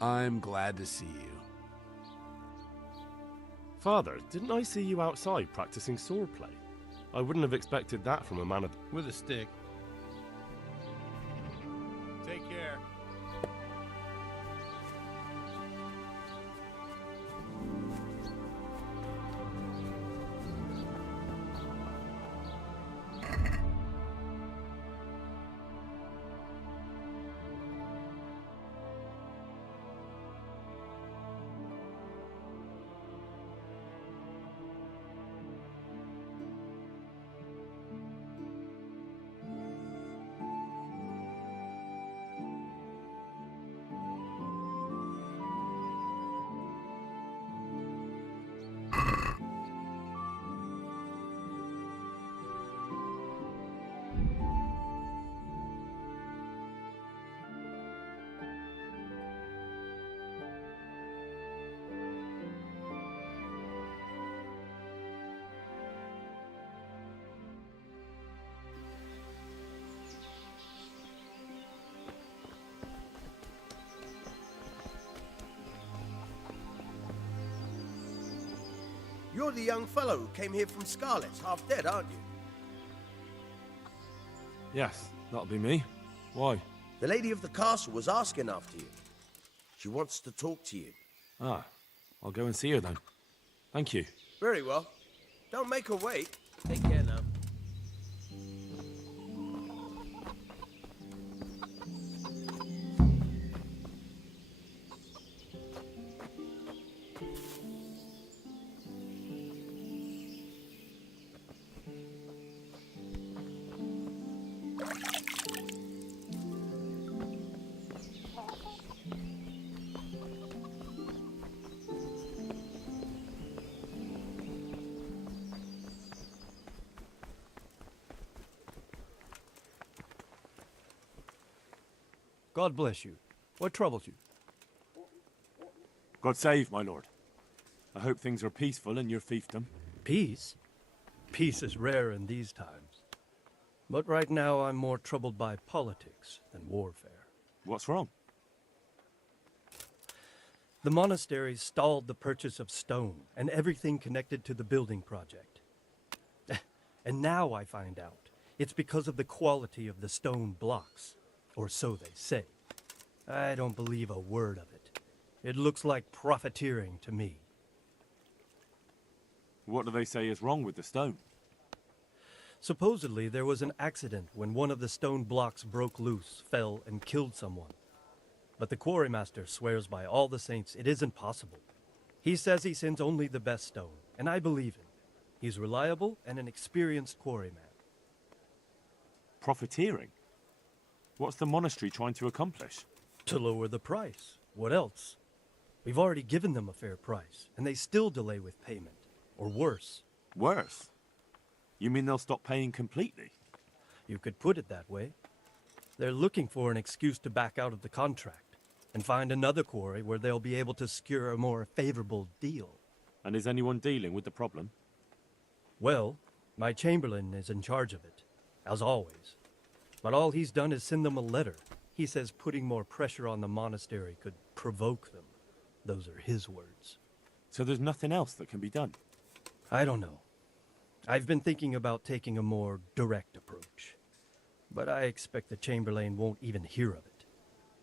I'm glad to see you. Father, didn't I see you outside practicing swordplay? I wouldn't have expected that from a man of... With a stick. Take care. You're the young fellow who came here from Scarlet's, half dead, aren't you? Yes, that'll be me. Why? The lady of the castle was asking after you. She wants to talk to you. Ah, I'll go and see her then. Thank you. Very well. Don't make her wait. Take care now. God bless you. What troubles you? God save, my lord. I hope things are peaceful in your fiefdom. Peace? Peace is rare in these times. But right now I'm more troubled by politics than warfare. What's wrong? The monastery stalled the purchase of stone and everything connected to the building project. And now I find out it's because of the quality of the stone blocks. Or so they say. I don't believe a word of it. It looks like profiteering to me. What do they say is wrong with the stone? Supposedly there was an accident when one of the stone blocks broke loose, fell, and killed someone. But the quarrymaster swears by all the saints it isn't possible. He says he sends only the best stone, and I believe him. He's reliable and an experienced quarryman. Profiteering? What's the monastery trying to accomplish? To lower the price. What else? We've already given them a fair price, and they still delay with payment. Or worse. Worse? You mean they'll stop paying completely? You could put it that way. They're looking for an excuse to back out of the contract, and find another quarry where they'll be able to secure a more favorable deal. And is anyone dealing with the problem? Well, my chamberlain is in charge of it, as always. But all he's done is send them a letter. He says putting more pressure on the monastery could provoke them. Those are his words. So there's nothing else that can be done? I don't know. I've been thinking about taking a more direct approach. But I expect the chamberlain won't even hear of it.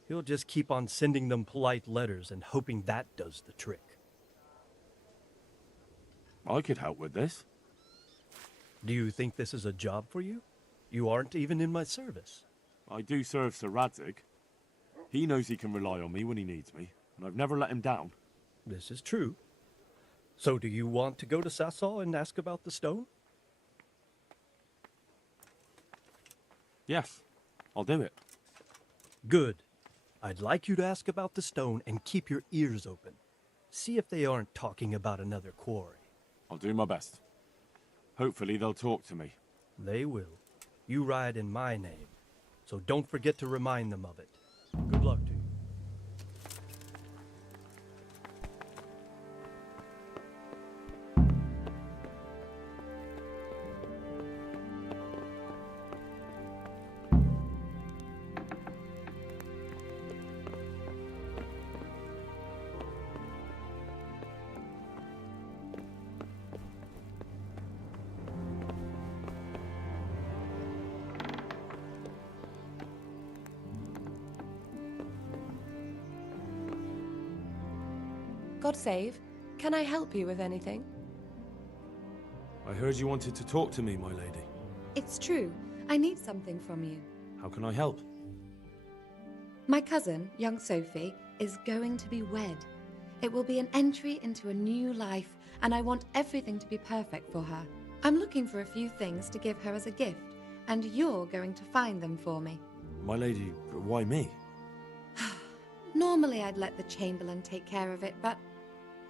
He'll just keep on sending them polite letters and hoping that does the trick. I could help with this. Do you think this is a job for you? You aren't even in my service. I do serve Sir Radzig. He knows he can rely on me when he needs me, and I've never let him down. This is true. So do you want to go to Sasol and ask about the stone? Yes, I'll do it. Good. I'd like you to ask about the stone and keep your ears open. See if they aren't talking about another quarry. I'll do my best. Hopefully they'll talk to me. They will. You ride in my name, so don't forget to remind them of it. Good luck to you. God save. Can I help you with anything? I heard you wanted to talk to me, my lady. It's true. I need something from you. How can I help? My cousin, young Sophie, is going to be wed. It will be an entry into a new life, and I want everything to be perfect for her. I'm looking for a few things to give her as a gift, and you're going to find them for me. My lady, why me? Normally I'd let the Chamberlain take care of it, but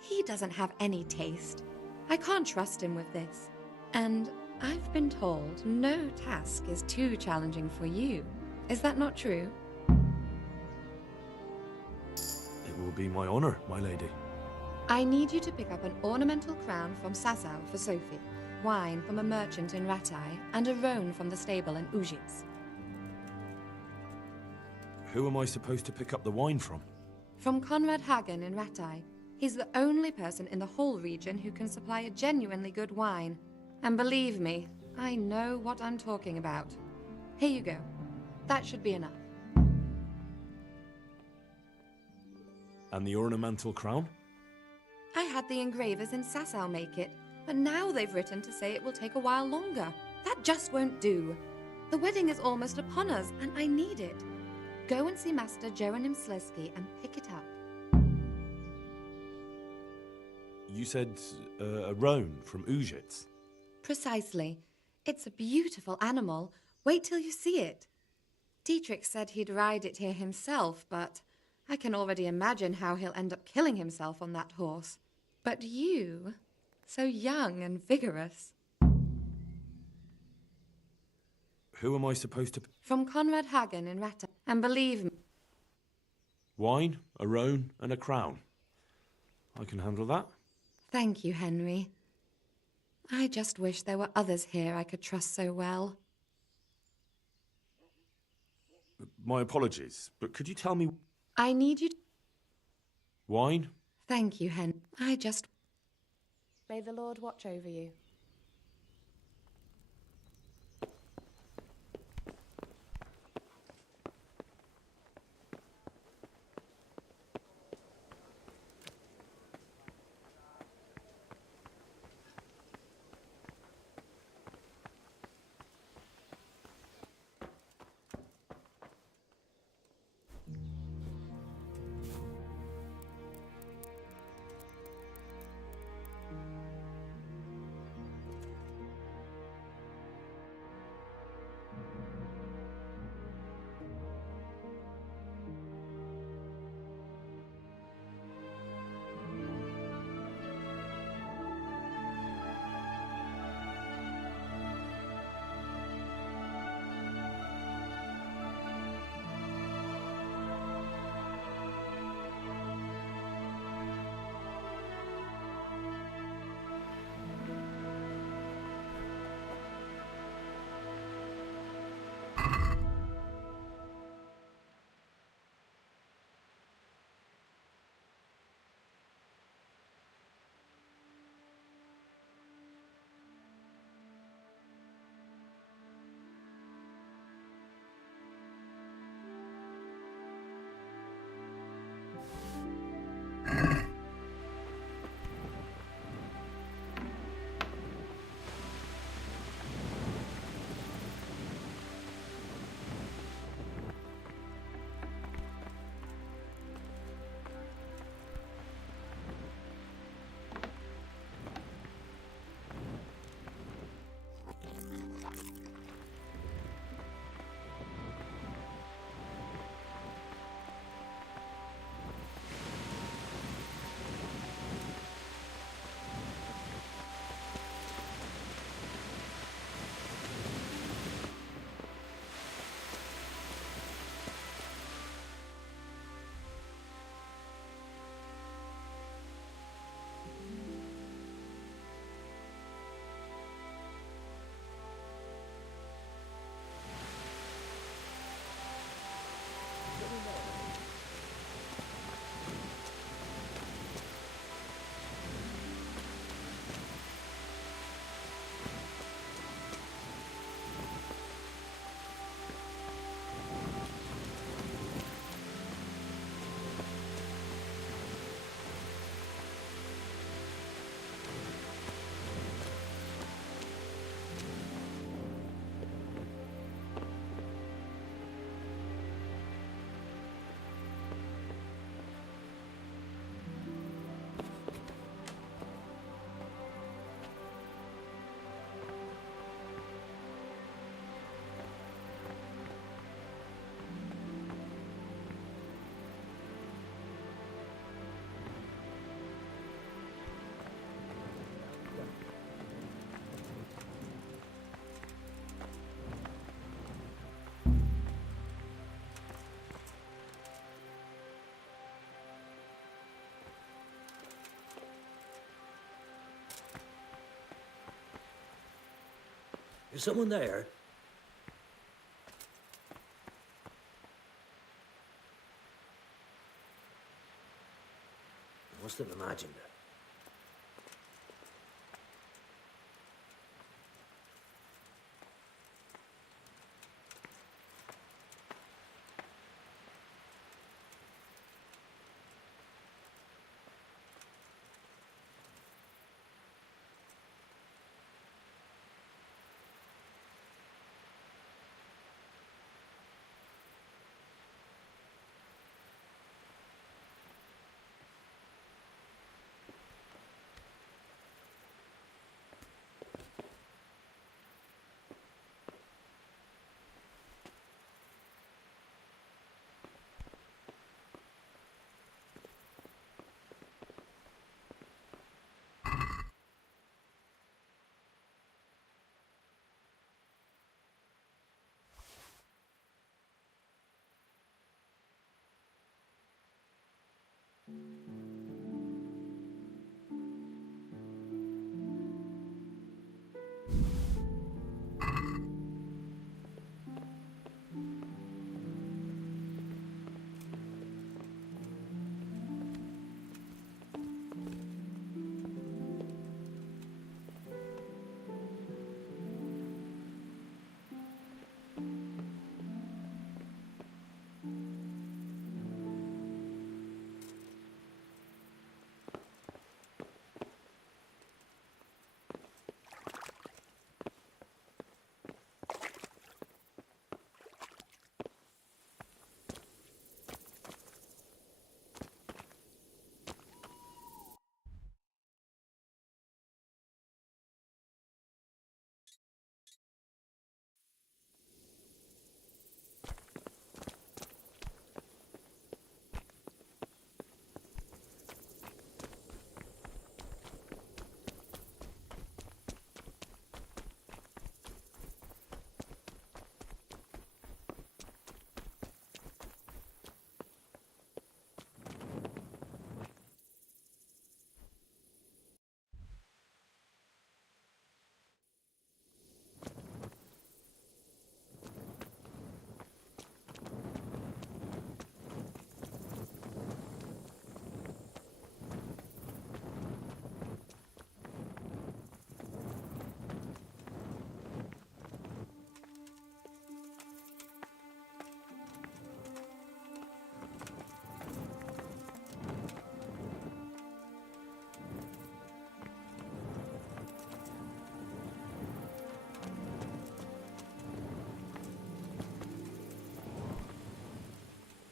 he doesn't have any taste. I can't trust him with this. And I've been told no task is too challenging for you. Is that not true? It will be my honor, my lady. I need you to pick up an ornamental crown from Sasau for Sophie, wine from a merchant in Ratai, and a roan from the stable in Ujits. Who am I supposed to pick up the wine from? From Conrad Hagen in Ratai. He's the only person in the whole region who can supply a genuinely good wine. And believe me, I know what I'm talking about. Here you go. That should be enough. And the ornamental crown? I had the engravers in Sasau make it, but now they've written to say it will take a while longer. That just won't do. The wedding is almost upon us, and I need it. Go and see Master Jeronim Slesky and pick it up. You said a roan from Ujits. Precisely. It's a beautiful animal. Wait till you see it. Dietrich said he'd ride it here himself, but I can already imagine how he'll end up killing himself on that horse. But you, so young and vigorous. Who am I supposed to... From Conrad Hagen in Ratta. And believe me... Wine, a roan, and a crown. I can handle that. Thank you, Henry. I just wish there were others here I could trust so well. My apologies, but could you tell me... I need you to... Wine? Thank you, Hen. I just... May the Lord watch over you. Is someone there? I must have imagined it.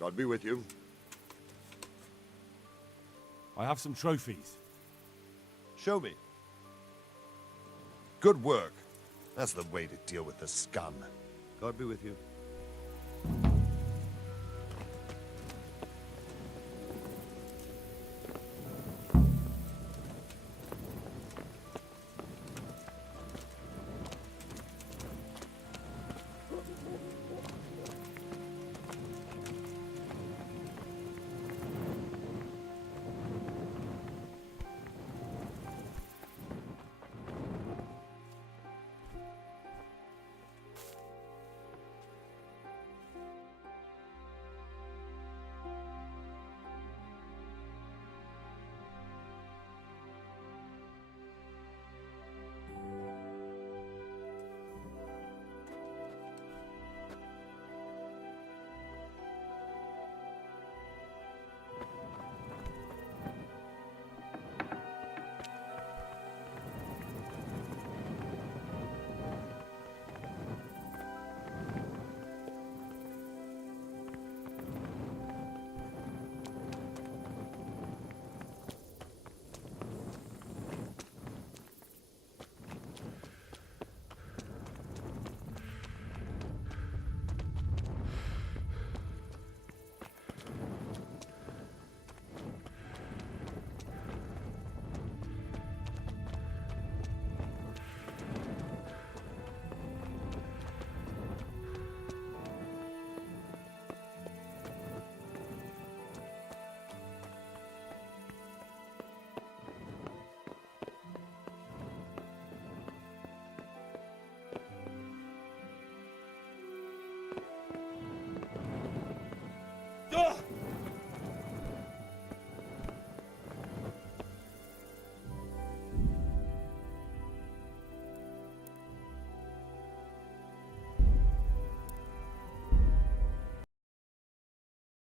God be with you. I have some trophies. Show me. Good work. That's the way to deal with the scum. God be with you.